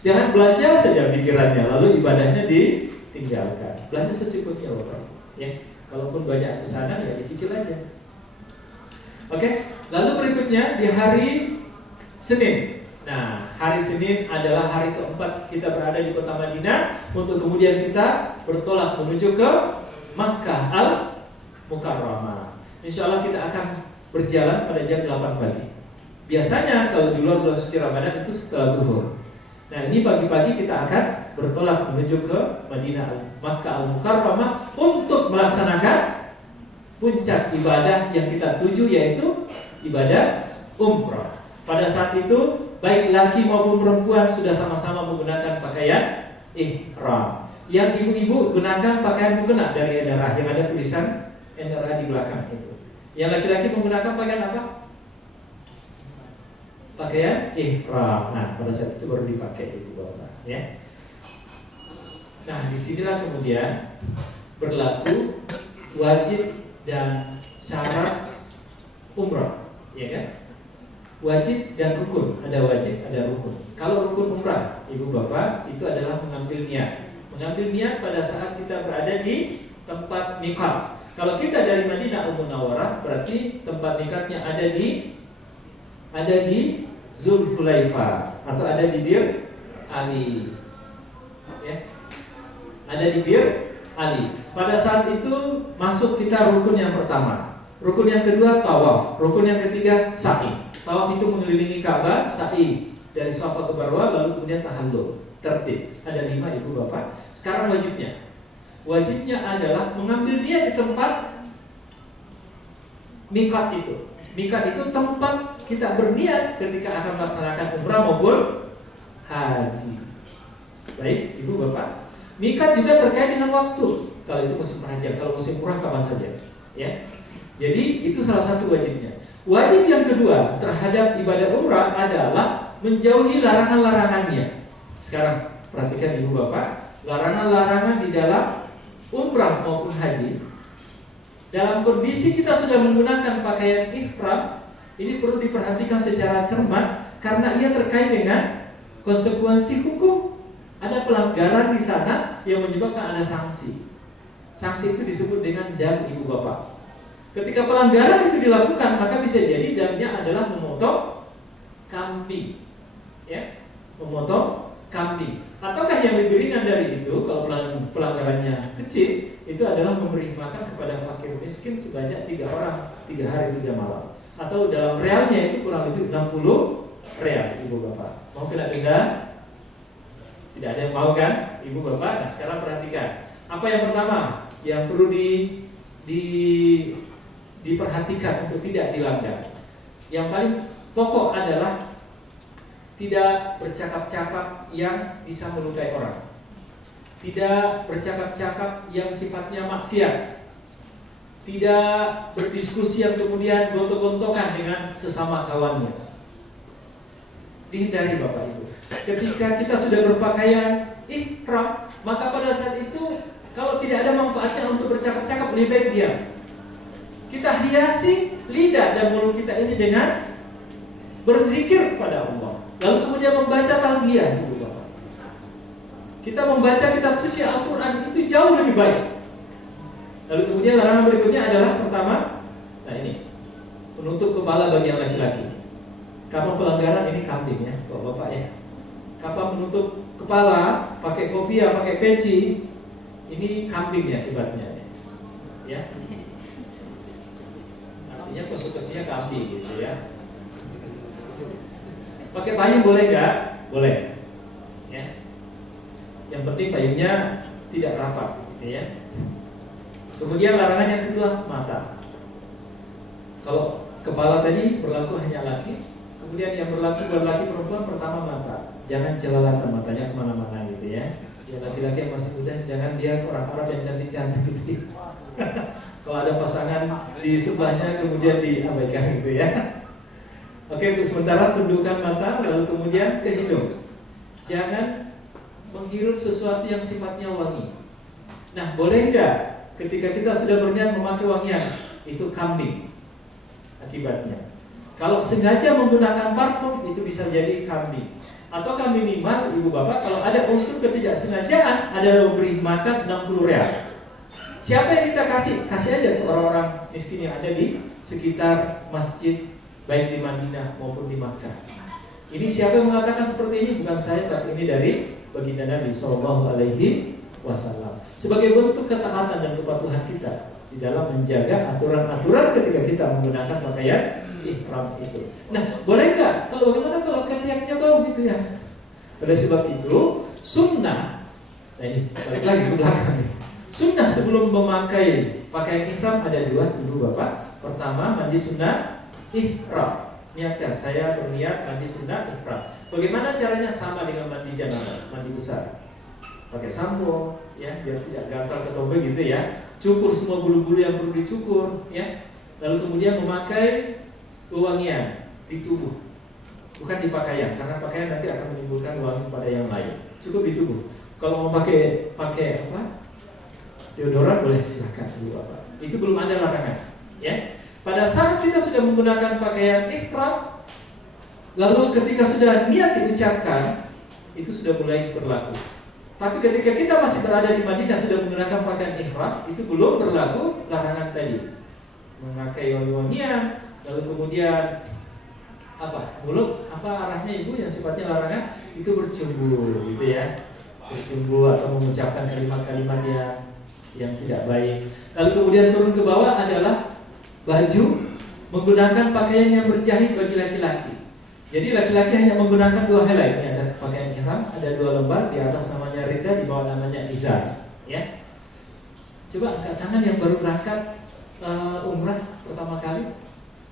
Jangan belanja saja pikirannya, lalu ibadahnya ditinggalkan. Belanja secukupnya bapak. Ya, kalaupun banyak pesanan ya dicicil aja. Oke, lalu berikutnya di hari Senin. Nah, hari Senin adalah hari keempat kita berada di kota Madinah untuk kemudian kita bertolak menuju ke Makkah Al-Mukarramah. Insya Allah kita akan berjalan pada jam 8 pagi. Biasanya kalau di luar bulan suci Ramadan itu setelah zuhur. Nah, ini pagi-pagi kita akan bertolak menuju ke Madinah Makkah Al-Mukarramah untuk melaksanakan puncak ibadah yang kita tuju, yaitu ibadah umrah. Pada saat itu baik laki maupun perempuan sudah sama-sama menggunakan pakaian ihram. Yang ibu-ibu gunakan pakaian mukena dari NRA yang ada tulisan NRA di belakang itu. Yang laki-laki menggunakan pakaian apa? Pakaian ihram. Nah, pada saat itu baru dipakai ibu bapak, ya. Nah, disinilah kemudian berlaku wajib dan syarat umrah, ya kan? Wajib dan rukun, ada wajib, ada rukun. Kalau rukun umrah, ibu bapak, itu adalah mengambil niat. Mengambil niat pada saat kita berada di tempat miqat. Kalau kita dari Madinah Munawwarah, berarti tempat miqatnya ada di Zulhulaifah atau ada di Bir Ali. Ya. Ada di Bir Ali. Pada saat itu masuk kita rukun yang pertama. Rukun yang kedua tawaf, rukun yang ketiga sa'i. Tawaf itu mengelilingi Ka'bah, sa'i dari Safa ke Marwah, lalu kemudian tahallul, tertib. Ada 5 ibu bapak. Sekarang wajibnya. Wajibnya adalah mengambil niat di tempat miqat itu. Miqat itu tempat kita berniat ketika akan melaksanakan umrah maupun haji. Baik, ibu bapak. Miqat juga terkait dengan waktu. Kalau itu musim haji, kalau musim umrah kapan saja, ya. Jadi itu salah satu wajibnya. Wajib yang kedua terhadap ibadah umrah adalah menjauhi larangan-larangannya. Sekarang perhatikan ibu bapak, larangan-larangan di dalam umrah maupun haji. Dalam kondisi kita sudah menggunakan pakaian ihram, ini perlu diperhatikan secara cermat karena ia terkait dengan konsekuensi hukum. Ada pelanggaran di sana yang menyebabkan ada sanksi. Sanksi itu disebut dengan dam, ibu bapak. Ketika pelanggaran itu dilakukan, maka bisa jadi damnya adalah memotong kambing, ya, memotong kambing. Ataukah yang lebih ringan dari itu, kalau pelanggarannya kecil, itu adalah memberi makan kepada fakir miskin sebanyak 3 orang, 3 hari 3 malam. Atau dalam realnya itu kurang lebih 60 real, ibu bapak. Mau kena denda? Tidak ada yang mau kan, ibu bapak? Nah, sekarang perhatikan. Apa yang pertama yang perlu diperhatikan untuk tidak dilanggar? Yang paling pokok adalah tidak bercakap-cakap yang bisa melukai orang. Tidak bercakap-cakap yang sifatnya maksiat. Tidak berdiskusi yang kemudian gontok-gontokan dengan sesama kawannya. Dihindari Bapak Ibu. Ketika kita sudah berpakaian ihram, maka pada saat itu Kalau tidak ada manfaatnya untuk bercakap-cakap, lebih baik diam. Kita hiasi lidah dan mulut kita ini dengan berzikir kepada Allah. Lalu kemudian membaca talbiyah, Ibu Bapak. Kita membaca kitab suci Al-Quran itu jauh lebih baik. Lalu kemudian larangan berikutnya adalah pertama, nah ini, menutup kepala bagi yang laki-laki. Kapan pelanggaran ini kambing ya, Bapak ya. Kapan menutup kepala pakai kopiah, pakai peci, ini kambing ya akibatnya. Ya. Artinya konsekuensinya kambing gitu ya. Pakai payung boleh nggak? Boleh. Ya. Yang penting payungnya tidak rapat, gitu ya. Kemudian larangan yang kedua, mata. Kalau kepala tadi berlaku hanya laki, kemudian yang berlaku buat laki perempuan pertama mata. Jangan jelalatan matanya kemana-mana gitu ya. Ya laki-laki yang masih muda, jangan dia orang Arab yang cantik-cantik gitu. Kalau ada pasangan di sebelahnya kemudian diabaikan gitu ya. Oke, untuk sementara tundukkan mata, lalu kemudian ke hidung. Jangan menghirup sesuatu yang sifatnya wangi. Nah, boleh nggak ketika kita sudah berniat memakai wangian, itu kambing akibatnya. Kalau sengaja menggunakan parfum, itu bisa jadi kambing. Atau minimal, Ibu Bapak, kalau ada unsur ketidaksengajaan, ada memberi makan 60 real. Siapa yang kita kasih? Kasih aja ke orang-orang miskin yang ada di sekitar masjid, baik di Madinah maupun di Makkah. Ini siapa yang mengatakan seperti ini? Bukan saya, tapi ini dari baginda Nabi Shallallahu Alaihi Wasallam. Sebagai bentuk ketaatan dan kepatuhan kita di dalam menjaga aturan-aturan ketika kita menggunakan pakaian ihram itu. Nah, boleh nggak? Kalau bagaimana kalau ketiaknya bau gitu ya? Pada sebab itu sunnah. Nah ini balik lagi ke belakang nih. Sunnah sebelum memakai pakaian ihram ada dua, Ibu Bapak. Pertama, mandi sunnah ihram. Niatkan, saya berniat mandi sunnah ihram. Bagaimana caranya? Sama dengan mandi janabah, mandi besar. Pakai sampo, ya, biar tidak gatal ketombe gitu ya. Cukur semua bulu-bulu yang perlu dicukur, ya. Lalu kemudian memakai wewangian di tubuh, bukan di pakaian, karena pakaian nanti akan menimbulkan wangi pada yang lain. Cukup di tubuh. Kalau mau pakai apa? Deodoran boleh, silakan Ibu Bapak. Itu belum ada larangan, ya. Pada saat kita sudah menggunakan pakaian ihram, lalu ketika sudah niat diucapkan, itu sudah mulai berlaku. Tapi ketika kita masih berada di Madinah sudah menggunakan pakaian ihram, itu belum berlaku larangan tadi. Memakai wangi-wangian, lalu kemudian mulut arahnya Ibu yang sifatnya larangan itu bercumbu gitu ya. Bercumbu atau mengucapkan kalimat-kalimat yang tidak baik. Lalu kemudian turun ke bawah adalah baju menggunakan pakaian yang berjahit bagi laki-laki. Jadi laki-laki hanya menggunakan dua helai. Ini ada pakaian ihram, ada 2 lembar, di atas namanya rida, di bawah namanya izar. Ya. Coba angkat tangan yang baru berangkat umrah pertama kali.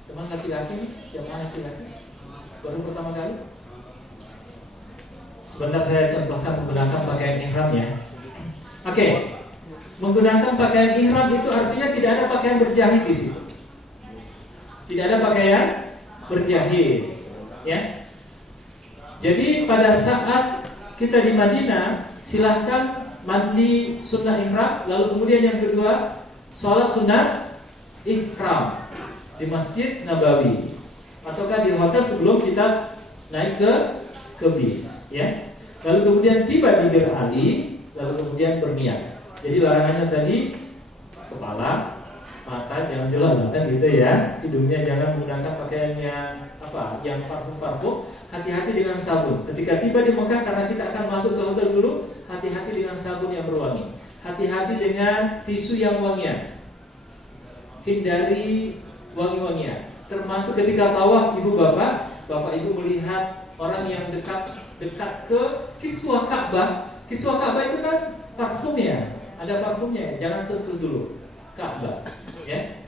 Teman laki-laki, jamaah laki-laki baru pertama kali. Sebentar saya contohkan menggunakan pakaian ihram ya. Oke. Menggunakan pakaian ihram itu artinya tidak ada pakaian berjahit di situ. Tidak ada pakaian berjahit, ya. Jadi pada saat kita di Madinah, silahkan mandi sunnah ihram, lalu kemudian yang kedua sholat sunnah ihram di Masjid Nabawi, ataukah di hotel sebelum kita naik ke bis, ya. Lalu kemudian tiba di Bir Ali, lalu kemudian berniat. Jadi larangannya tadi kepala, mata jangan jelalatan gitu ya. Hidungnya jangan menggunakan pakaian yang parfum-parfum. Hati-hati dengan sabun. Ketika tiba di Mekah, karena kita akan masuk ke hotel dulu, hati-hati dengan sabun yang berwangi. Hati-hati dengan tisu yang wangian. Hindari wangi-wangian. Termasuk ketika tawaf, Ibu Bapak Ibu melihat orang yang dekat ke kiswah Ka'bah. Kiswah Ka'bah itu kan parfumnya, ada parfumnya. Jangan sentuh dulu Ka'bah, ya.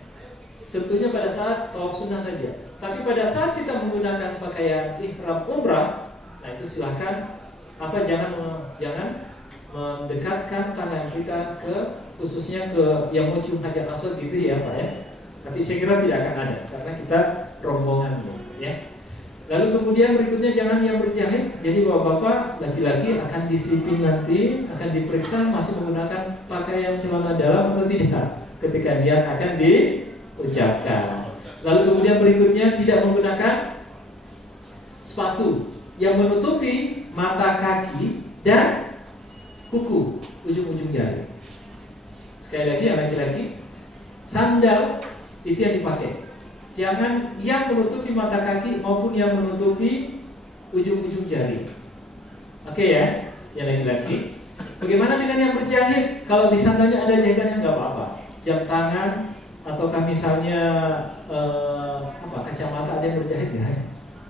Sentuhnya pada saat tawaf sunnah saja. Tapi pada saat kita menggunakan pakaian ihram umrah, nah itu silahkan jangan mendekatkan tangan kita khususnya ke yang mau cium hajar aswad gitu ya Pak ya. Tapi saya kira tidak akan ada karena kita rombongan ya. Lalu kemudian berikutnya jangan yang berjahit. Jadi bapak-bapak laki-laki akan disipin nanti, akan diperiksa masih menggunakan pakaian celana dalam atau tidak ketika dia akan diucapkan. Lalu kemudian berikutnya tidak menggunakan sepatu yang menutupi mata kaki dan kuku, ujung-ujung jari. Sekali lagi yang laki-laki, sandal itu yang dipakai. Jangan yang menutupi mata kaki maupun yang menutupi ujung-ujung jari. Oke ya, yang laki-laki. Bagaimana dengan yang berjahit? Kalau di sandalnya ada jahitannya nggak apa-apa. Jam tangan ataukah misalnya kacamata ada yang berjahit nggak?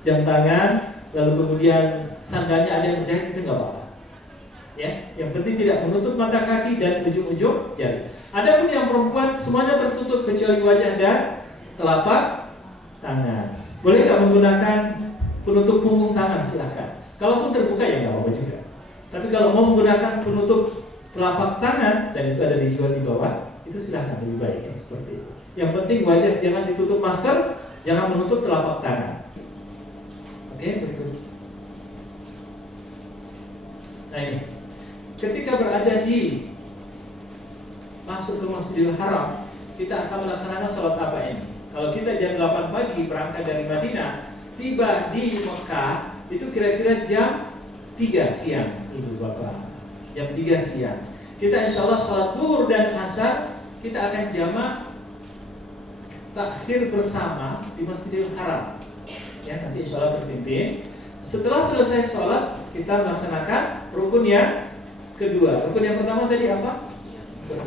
Jam tangan, lalu kemudian sandalnya ada yang berjahit, itu nggak apa-apa. Ya, yang penting tidak menutup mata kaki dan ujung-ujung jari. Adapun yang perempuan semuanya tertutup kecuali wajah dan telapak tangan. Boleh nggak menggunakan penutup punggung tangan? Silahkan. Kalaupun terbuka ya nggak apa-apa juga. Tapi kalau mau menggunakan penutup telapak tangan dan itu ada dijual di bawah, itu silahkan, lebih baik ya, seperti itu. Yang penting wajah jangan ditutup masker, jangan menutup telapak tangan. Oke, berikut. Nah ini, ketika berada di masuk ke Masjidil Haram, kita akan melaksanakan sholat apa ini? Kalau kita jam 8 pagi berangkat dari Madinah, tiba di Mekah itu kira-kira jam 3 siang, Ibu Bapak. Jam 3 siang. Kita insya Allah sholat zuhur dan asar, kita akan jamak takhir bersama di Masjidil Haram. Ya, nanti insya Allah terpimpin. Setelah selesai sholat, kita melaksanakan rukun yang kedua. Rukun yang pertama tadi apa?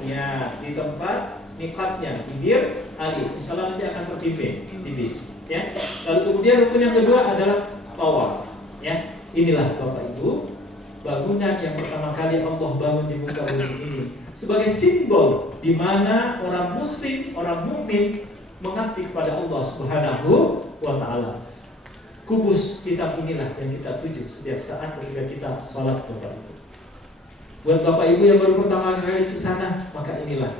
Niat di tempat mikatnya, bibir Ali. Insya Allah nanti akan terpimpin di bis. Ya. Lalu kemudian rukun yang kedua adalah tawaf. Ya, inilah Bapak Ibu bangunan yang pertama kali Allah bangun di muka bumi ini sebagai simbol di mana orang Muslim, orang mukmin mengabdi kepada Allah Subhanahu wa Ta'ala. Kubus kitab inilah yang kita tuju setiap saat ketika kita sholat, Bapak Ibu. Buat Bapak Ibu yang baru pertama kali ke sana, maka inilah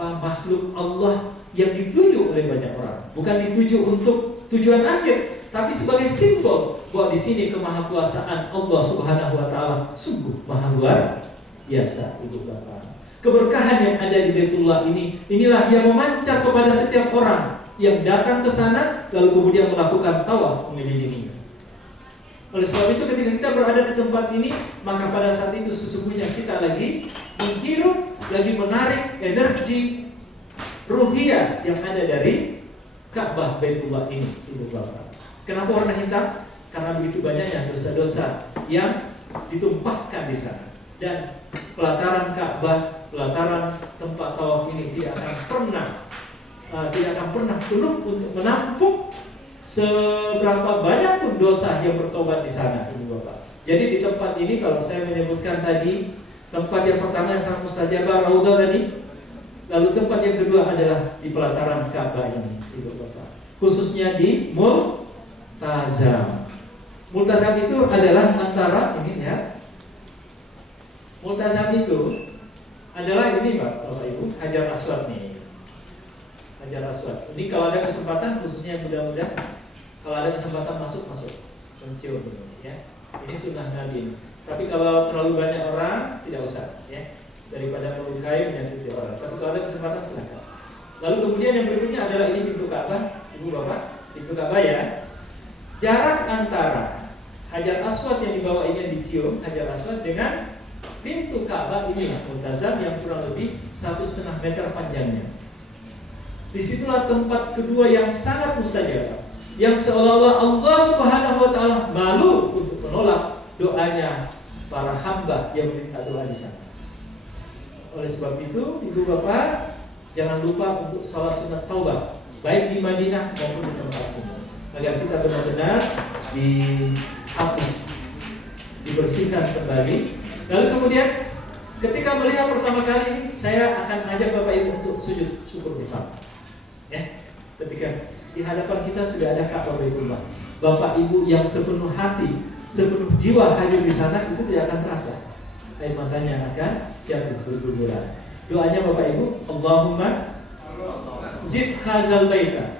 makhluk Allah yang dituju oleh banyak orang. Bukan dituju untuk tujuan akhir, tapi sebagai simbol bahwa di sini kemahakuasaan Allah Subhanahu wa Ta'ala sungguh maha luar biasa, Ibu Bapak. Keberkahan yang ada di Baitullah ini, inilah yang memancar kepada setiap orang yang datang ke sana lalu kemudian melakukan tawaf mengelilinginya. Oleh sebab itu ketika kita berada di tempat ini, maka pada saat itu sesungguhnya kita lagi menghirup, lagi menarik energi ruhiyah yang ada dari Ka'bah Baitullah ini, Ibu Bapak. Kenapa warna hitam? Karena begitu banyaknya dosa-dosa yang ditumpahkan di sana. Dan pelataran Ka'bah, pelataran tempat tawaf ini tidak akan pernah penuh untuk menampung seberapa banyak pun dosa yang bertobat di sana, Ibu Bapak. Jadi di tempat ini kalau saya menyebutkan tadi, tempat yang pertama yang sangat mustajabah, Raudhah tadi. Lalu tempat yang kedua adalah di pelataran Ka'bah ini, Ibu Bapak. Khususnya di Multazam. Multazam itu adalah antara ini ya. Multazam itu adalah ini Bapak Ibu, Hajar Aswad nih. Hajar Aswad. Ini kalau ada kesempatan, khususnya mudah-mudahan kalau ada kesempatan masuk mencium ya. Ini sunnah Nabi. Tapi kalau terlalu banyak orang tidak usah ya. Daripada melukai menyakiti orang. Tapi kalau ada kesempatan silakan. Lalu kemudian yang berikutnya adalah ini pintu Ka'bah, Ibu Bapak. Pintu Ka'bah ya. Jarak antara Hajar Aswad yang dibawa ini yang dicium, Hajar Aswad dengan pintu Ka'bah inilah Multazam yang kurang lebih 1,5 meter panjangnya. Disitulah tempat kedua yang sangat mustajab, yang seolah-olah Allah Subhanahu wa Ta'ala malu untuk menolak doanya para hamba yang meminta doa di sana. Oleh sebab itu, Ibu Bapak, jangan lupa untuk salat sunat taubah, baik di Madinah maupun di tempat umum, agar kita benar-benar dihapus, dibersihkan kembali. Lalu kemudian, ketika melihat pertama kali ini, saya akan ajak Bapak Ibu untuk sujud syukur bersama. Ya, ketika di hadapan kita sudah ada Ka'bah Baitullah, Bapak Ibu yang sepenuh hati, sepenuh jiwa hadir di sana itu tidak akan terasa. Air matanya akan jatuh berguguran. Doanya Bapak Ibu, Allahumma zid hazal baita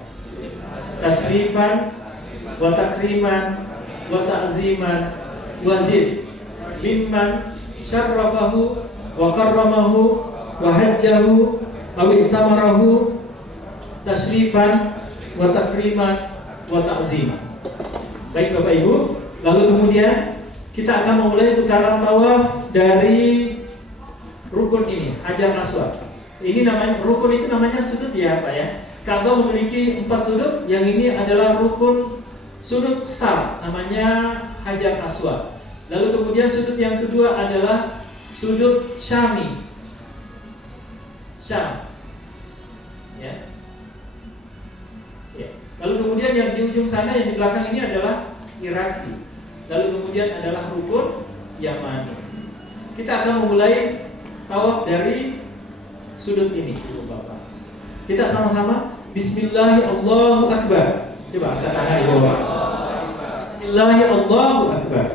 tashrifan wa takriman wa ta'ziman wa zid mimman syarrafahu wa karramahu wa hajjahu aw itamarahu tashrifan wa takriman wa ta'ziman. Baik Bapak Ibu, lalu kemudian kita akan memulai putaran tawaf dari rukun ini, Hajar Aswad. Ini namanya rukun, itu namanya sudut ya Pak ya. Ka'bah memiliki 4 sudut, yang ini adalah rukun sudut besar, namanya Hajar Aswad. Lalu kemudian sudut yang kedua adalah sudut Syami, Syam. Ya. Ya. Lalu kemudian yang di ujung sana, yang di belakang ini adalah Iraki. Lalu kemudian adalah rukun Yamani. Kita akan memulai tawaf dari sudut ini, Ibu Bapak. Kita sama-sama Bismillahirrahmanirrahim, Allahu Akbar. Coba sekarang Ibu Bapak. Bismillahirrahmanirrahim, Allahu Akbar.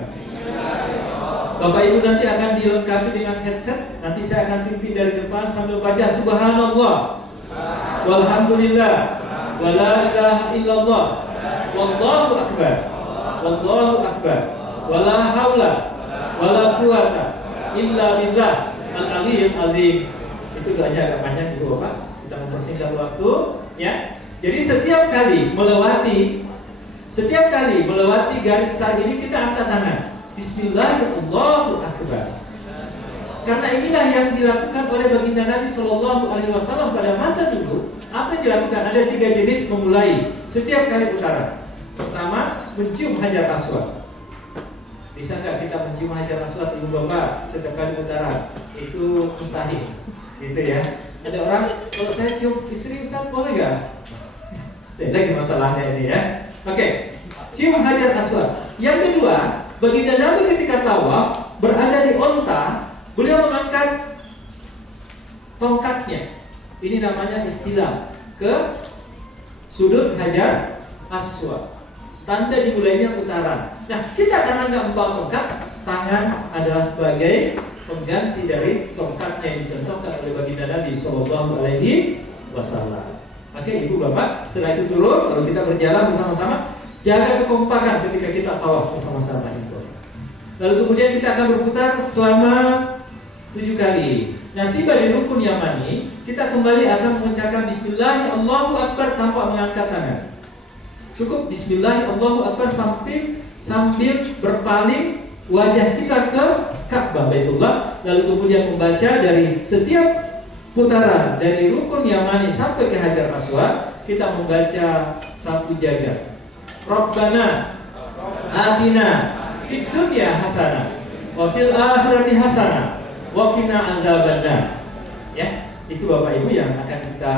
Bapak Ibu nanti akan dilengkapi dengan headset. Nanti saya akan pimpin dari depan sambil baca Subhanallah, walhamdulillah, wala ilaha illallah, wallahu akbar, wallahu akbar, wala haula wala quwata illa billah al-aliyyil azim. Itu doanya agak panjang Ibu Bapak. Kita mempersingkat waktu ya. Jadi setiap kali melewati garis start ini kita angkat tangan. Bismillahirrahmanirrahim. Karena inilah yang dilakukan oleh baginda Nabi Shallallahu Alaihi Wasallam pada masa dulu. Apa yang dilakukan? Ada 3 jenis memulai setiap kali putaran. Pertama, mencium Hajar Aswad. Bisa nggak kita mencium Hajar Aswad Ibu Bapak setiap kali putaran? Itu mustahil, gitu ya. Ada orang, kalau saya cium istri Ustaz boleh nggak? Lagi masalahnya ini ya. Oke, cium Hajar Aswad. Yang kedua, baginda Nabi ketika tawaf berada di onta, beliau mengangkat tongkatnya. Ini namanya istilah ke sudut Hajar Aswad. Tanda dimulainya putaran. Nah, kita karena nggak membawa tongkat, tangan adalah sebagai pengganti dari tongkatnya yang dicontohkan oleh baginda Nabi Sallallahu Alaihi Wasallam. Oke, Ibu Bapak, setelah itu turun, lalu kita berjalan bersama-sama. Jaga kekompakan ketika kita tawaf bersama-sama itu. Lalu kemudian kita akan berputar selama 7 kali. Nah, tiba di rukun Yamani, kita kembali akan mengucapkan Bismillahirrahmanirrahim, Allahu Akbar tanpa mengangkat tangan. Cukup Bismillahirrahmanirrahim, Allahu Akbar sambil berpaling wajah kita ke Ka'bah Baitullah. Lalu kemudian membaca dari setiap putaran dari rukun Yamani sampai ke Hajar Aswad, kita membaca sapu jagat. Rabbana atina fid dunya hasanah wa fil akhirati hasanah wa qina azabannar. Ya, itu Bapak Ibu yang akan kita,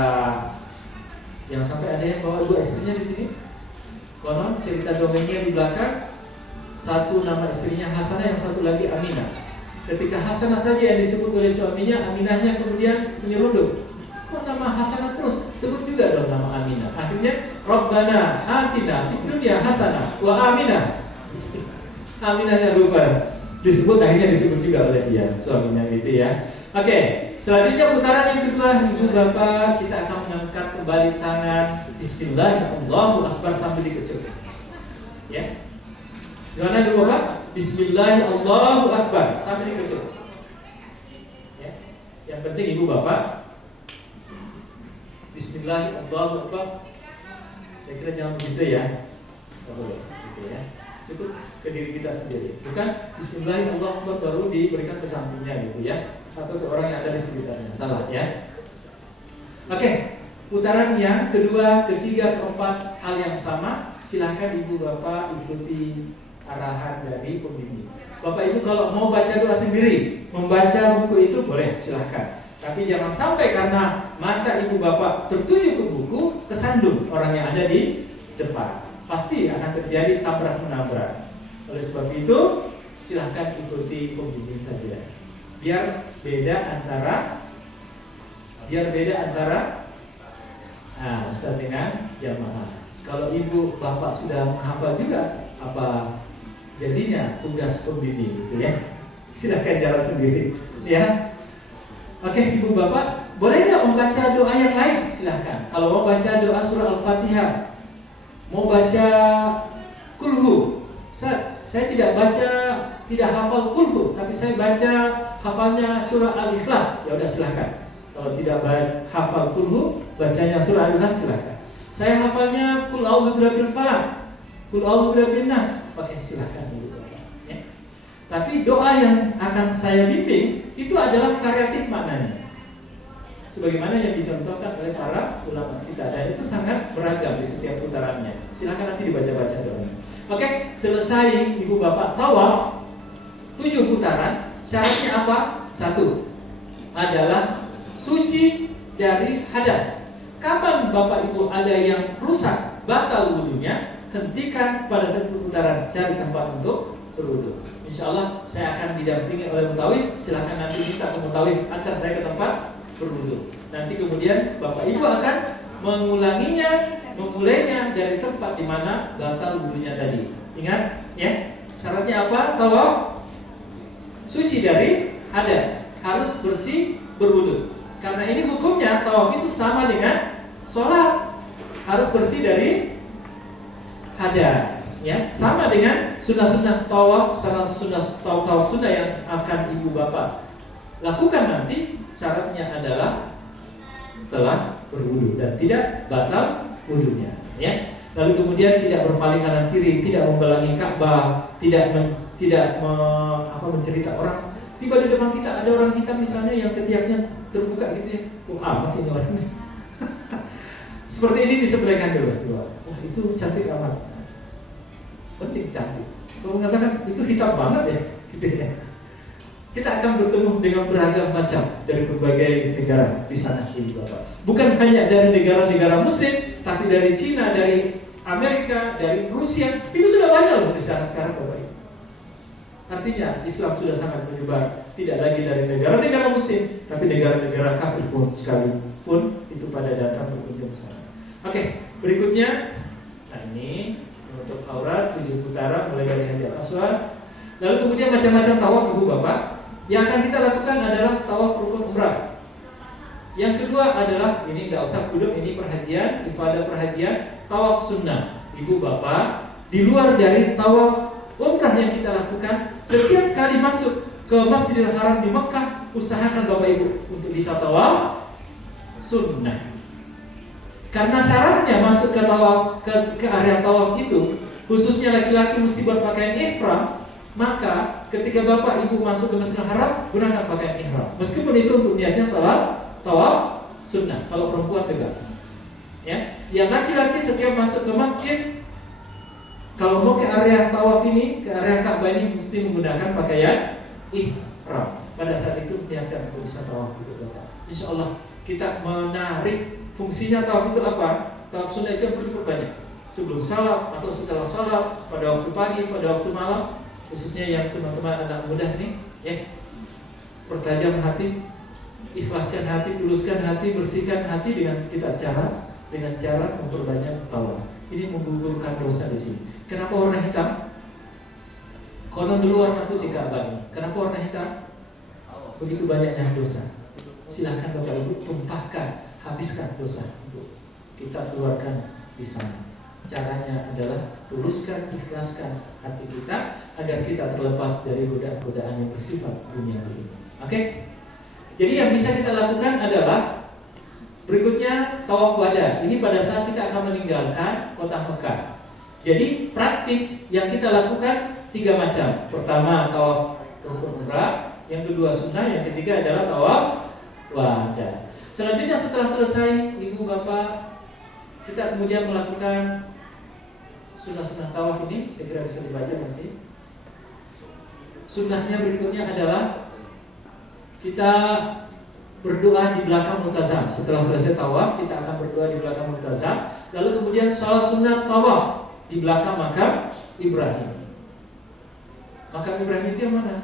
yang sampai ada yang bawa 2 istrinya di sini. Konon cerita dongengnya di belakang, satu nama istrinya Hasanah, yang satu lagi Aminah. Ketika Hasanah saja yang disebut oleh suaminya, Aminahnya kemudian menyeruduk. Kok nama Hasanah terus? Sebut juga dong nama Aminah. Akhirnya Rabbana atina fid dunya hasanah wa Aminah. Aminahnya lupa disebut, akhirnya disebut juga oleh dia, suaminya gitu ya. Oke, selanjutnya putaran yang kedua Ibu Bapak, kita akan mengangkat kembali tangan Bismillahirrahmanirrahim, Allahu Akbar sambil dikecup. Ya. Gimana Ibu Bapak? Bismillahirrahmanirrahim, Allahu Akbar sambil dikecup. Ya. Yang penting Ibu Bapak Bismillahirrahmanirrahim, Allahu Akbar. Saya kira jangan begitu ya. Tidak boleh gitu ya. Cukup ke diri kita sendiri. Bukan Bismillahirrahmanirrahim, Allahu Akbar baru diberikan ke sampingnya gitu ya, atau ke orang yang ada di sekitarnya. Salah ya. Oke, putaran yang kedua, ketiga, keempat hal yang sama. Silahkan Ibu Bapak ikuti arahan dari pembimbing. Bapak Ibu kalau mau baca doa sendiri, membaca buku itu boleh, silahkan. Tapi jangan sampai karena mata Ibu Bapak tertuju ke buku, kesandung orang yang ada di depan. Pasti akan terjadi tabrak-menabrak. Oleh sebab itu, silahkan ikuti pembimbing saja. Biar beda antara Ustaz dengan jamaah. Kalau Ibu Bapak sudah menghafal juga, apa jadinya tugas pembimbing gitu ya. Silahkan jalan sendiri ya. Oke, Ibu Bapak, boleh nggak membaca doa yang lain? Silahkan. Kalau mau baca doa surah Al-Fatihah, mau baca kulhu. Ustaz, saya tidak baca, tidak hafal kulhu, tapi saya baca hafalnya surah Al-Ikhlas. Ya udah silahkan. Kalau tidak hafal kulhu, bacanya surah Al-Ikhlas silahkan. Saya hafalnya kul a'udzu birabbil falaq, kul a'udzu birabbin nas, pakai silahkan dulu. Ya. Tapi doa yang akan saya bimbing itu adalah variatif maknanya. Sebagaimana yang dicontohkan oleh para ulama kita, dan itu sangat beragam di setiap putarannya. Silakan nanti dibaca-baca doanya. Oke, selesai ibu bapak tawaf 7 putaran. Syaratnya apa? 1 adalah suci dari hadas. Kapan bapak ibu ada yang rusak, batal wudunya, hentikan pada 1 putaran, cari tempat untuk berwudu. Insya Allah saya akan didampingi oleh mutawif. Silakan nanti minta ke mutawif antar saya ke tempat berwudu. Nanti kemudian bapak ibu akan memulainya dari tempat di mana batal wudunya tadi. Ingat ya, syaratnya apa? Tawaf suci dari hadas, harus bersih berwudu. Karena ini hukumnya tawaf itu sama dengan sholat, harus bersih dari hadas ya. Sama dengan sunnah-sunnah tawaf, tawaf sunnah yang akan ibu bapak lakukan nanti, syaratnya adalah telah berwudu dan tidak batal wudunya ya. Lalu kemudian tidak berpaling kanan kiri, tidak membelangi Ka'bah, tidak mencerita orang. Tiba di depan kita ada orang hitam misalnya yang ketiaknya terbuka gitu ya. Amat sih ini orangnya. Seperti ini disebelahkan dulu. Wah itu cantik amat. Penting cantik. Kalau mengatakan itu hitam banget ya, gitu ya. Kita akan bertemu dengan beragam macam dari berbagai negara di sana, Bapak. Bukan hanya dari negara-negara Muslim, tapi dari Cina, dari Amerika, dari Rusia, itu sudah banyak loh di sana sekarang, Bapak. Artinya Islam sudah sangat menyebar, tidak lagi dari negara-negara Muslim, tapi negara-negara kafir pun sekalipun itu pada datang berkunjung ke sana. Oke, berikutnya, nah ini untuk aurat 7 putaran mulai dari Hajar Aswad. Lalu kemudian macam-macam tawaf, Ibu Bapak. Yang akan kita lakukan adalah tawaf rukun umrah. Yang kedua adalah, ini nggak usah kudung, ini perhajian, ibadah perhajian, tawaf sunnah. Ibu bapak, di luar dari tawaf umrah yang kita lakukan, setiap kali masuk ke Masjidil Haram di Mekah, usahakan bapak ibu untuk bisa tawaf sunnah. Karena syaratnya masuk ke tawaf ke area tawaf itu, khususnya laki-laki mesti berpakaian ihram. Maka ketika bapak ibu masuk ke Masjidil Haram, gunakan pakaian ihram. Meskipun itu untuk niatnya salat tawaf sunnah. Kalau perempuan tegas. Ya, yang laki-laki setiap masuk ke masjid, kalau mau ke area tawaf ini, ke area Ka'bah ini, mesti menggunakan pakaian ihram. Pada saat itu niatkan untuk bisa tawaf itu bapak. Insya Allah kita menarik. Fungsinya tawaf itu apa? Tawaf sunnah itu berbanyak. Sebelum salat atau setelah salat, pada waktu pagi, pada waktu malam. Khususnya yang teman-teman anak muda nih, ya, pertajam hati, ikhlaskan hati, tuluskan hati, bersihkan hati dengan cara memperbanyak tawaf. Ini menggugurkan dosa di sini. Kenapa warna hitam? Konon dulu warna putih Ka'bah. Kenapa warna hitam? Begitu banyaknya dosa. Silahkan Bapak Ibu tumpahkan, habiskan dosa untuk kita keluarkan di sana. Caranya adalah tuluskan, ikhlaskan hati kita agar kita terlepas dari godaan-godaan yang bersifat dunia ini. Oke? Jadi yang bisa kita lakukan adalah berikutnya tawaf wada. Ini pada saat kita akan meninggalkan kota Mekah. Jadi praktis yang kita lakukan 3 macam. Pertama tawaf rukun umrah, yang kedua sunnah, yang ketiga adalah tawaf wada. Selanjutnya setelah selesai, ibu bapak, kita kemudian melakukan sunnah-sunnah tawaf ini, saya kira bisa dibaca nanti. Sunnahnya berikutnya adalah kita berdoa di belakang multazam. Setelah selesai tawaf, kita akan berdoa di belakang multazam. Lalu kemudian salat sunnah tawaf di belakang makam Ibrahim. Makam Ibrahim itu yang mana?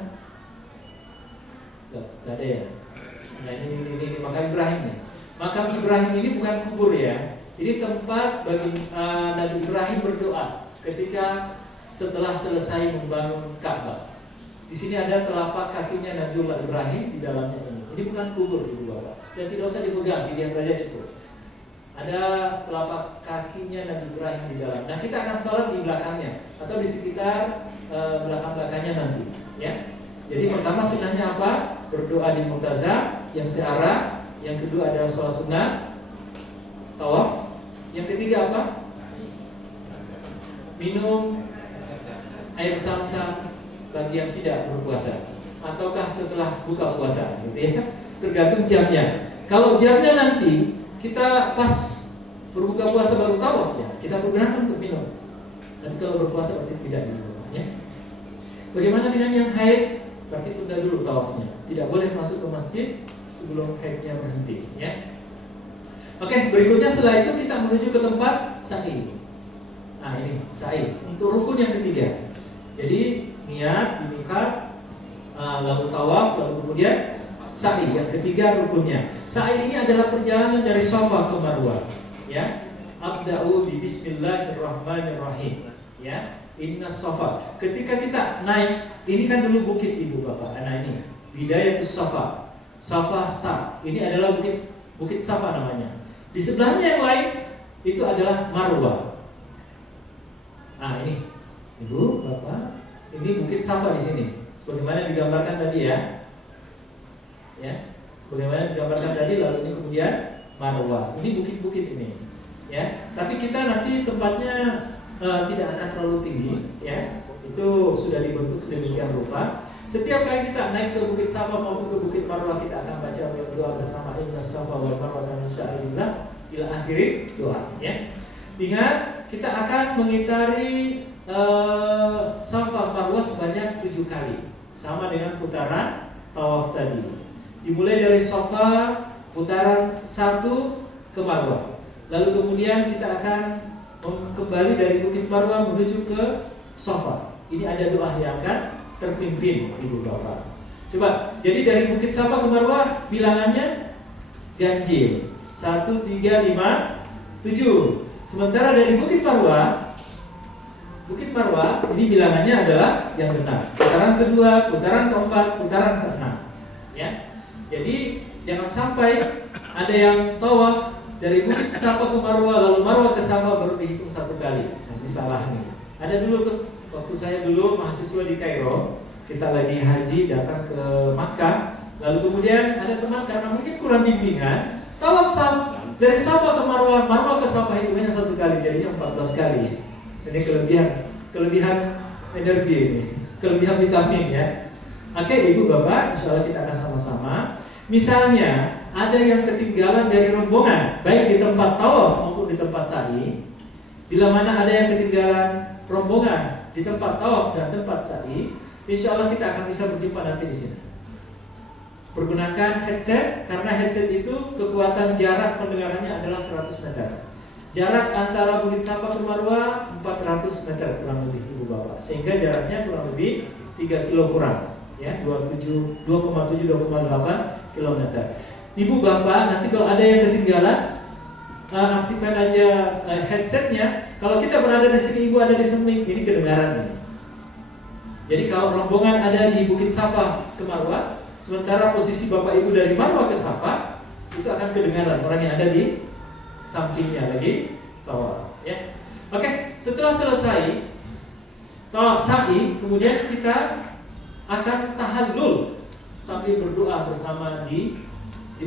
Gak ada ya. Nah ini makam Ibrahim nih. Makam Ibrahim ini bukan kubur ya. Ini tempat bagi Nabi Ibrahim berdoa ketika setelah selesai membangun Ka'bah. Di sini ada telapak kakinya Nabiullah Ibrahim di dalamnya ini. Ini bukan kubur ibu bapak. Dan tidak usah dipegang, dilihat saja cukup. ada telapak kakinya Nabi Ibrahim di dalam. Nah, kita akan sholat di belakangnya atau di sekitar belakang-belakangnya nanti, ya. Jadi pertama sunnahnya apa? Berdoa di multazam yang searah. Yang kedua adalah sholat sunnah, tawaf. Yang ketiga apa? Minum air zam-zam bagi yang tidak berpuasa, ataukah setelah buka puasa, gitu ya. Tergantung jamnya. Kalau jamnya nanti kita pas berbuka puasa baru tawaf, ya kita pergunakan untuk minum. Dan kalau berpuasa berarti tidak minum, ya. Bagaimana dengan yang haid? Berarti tunda dulu tawafnya. Tidak boleh masuk ke masjid sebelum haidnya berhenti, ya. Oke, berikutnya setelah itu kita menuju ke tempat sa'i. Nah, ini sa'i untuk rukun yang ketiga. Jadi niat di miqat, lalu tawaf, lalu kemudian sa'i yang ketiga rukunnya. Sa'i ini adalah perjalanan dari Shafa ke Marwah, ya. Abda'u bi bismillahirrahmanirrahim, ya. Inna Shafa. Ketika kita naik, ini kan dulu bukit Ibu Bapak. Nah, ini Bidayatus Shafa. Shafa start. Ini adalah bukit Shafa namanya. Di sebelahnya yang lain itu adalah Marwah. Nah, ini Ibu Bapak, ini bukit Shafa di sini. Sebagaimana digambarkan tadi, ya. Ya, sebagaimana digambarkan tadi, lalu ini kemudian Marwah. Ini bukit-bukit ini, ya. Tapi kita nanti tempatnya tidak akan terlalu tinggi, ya. Itu sudah dibentuk sedemikian rupa. Setiap kali kita naik ke bukit Shafa maupun ke bukit Marwah, kita akan baca doa bersama Inna Shafa wal Marwah min sya'airillah ila akhir doa, ya. Ingat, kita akan mengitari Shafa Marwah sebanyak 7 kali, sama dengan putaran tawaf tadi. Dimulai dari Shafa putaran 1 ke Marwah. Lalu kemudian kita akan kembali dari bukit Marwah menuju ke Shafa. Ini ada doa yang akan terpimpin Ibu Bapak. Coba, jadi dari bukit Shafa ke Marwah bilangannya ganjil 1, 3, 5, 7. Sementara dari bukit Marwah ini bilangannya adalah yang benar. Putaran kedua, putaran keempat, putaran keenam, ya. Jadi jangan sampai ada yang tawaf dari bukit Shafa ke Marwah, lalu Marwah ke Shafa baru dihitung 1 kali. Nah, ini salah nih. Ada dulu tuh, waktu saya dulu mahasiswa di Kairo, kita lagi haji datang ke Makkah, lalu kemudian ada teman karena mungkin kurang bimbingan, tawaf dari Shafa ke Marwah, Marwah ke Shafa hitungannya 1 kali, jadinya 14 kali. Ini kelebihan energi ini, kelebihan vitamin, ya. Oke, Ibu Bapak, insya Allah kita akan sama-sama. Misalnya ada yang ketinggalan dari rombongan, baik di tempat tawaf maupun di tempat sa'i. Bila mana ada yang ketinggalan rombongan di tempat tawaf dan tempat sa'i, insya Allah kita akan bisa berjumpa nanti di sini. Pergunakan headset, karena headset itu kekuatan jarak pendengarannya adalah 100 meter. Jarak antara bukit Shafa ke Marwah 400 meter kurang lebih, Ibu Bapak. Sehingga jaraknya kurang lebih 3 kilo kurang, ya, 2,8 kilometer. Ibu Bapak, nanti kalau ada yang ketinggalan, aktifkan aja headsetnya. Kalau kita berada di sini, Ibu ada di Semling, ini kedengaran nih. Jadi kalau rombongan ada di bukit Shafa ke Marwah, sementara posisi Bapak Ibu dari Marwah ke Shafa, itu akan kedengaran orang yang ada di sampingnya lagi tawaf, ya. Oke, setelah selesai tawaf sa'i, kemudian kita akan tahallul sambil berdoa bersama di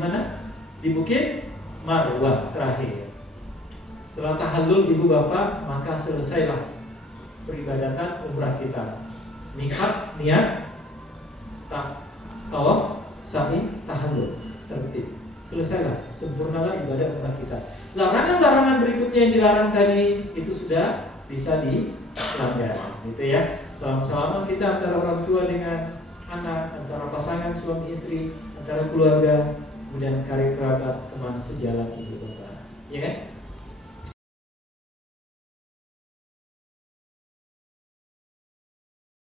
mana? Di bukit Marwah terakhir. Setelah tahallul, Ibu Bapak, maka selesailah peribadatan umrah kita. Miqat, niat, tawaf, sa'i, tahallul, tertib. Selesailah, sempurnalah ibadah umrah kita. Larangan-larangan berikutnya yang dilarang tadi itu sudah bisa dilanggar, gitu ya. Selama kita antara orang tua dengan anak, antara pasangan suami istri, antara keluarga, kemudian karib kerabat, teman sejalan, Ibu Bapak, ya kan?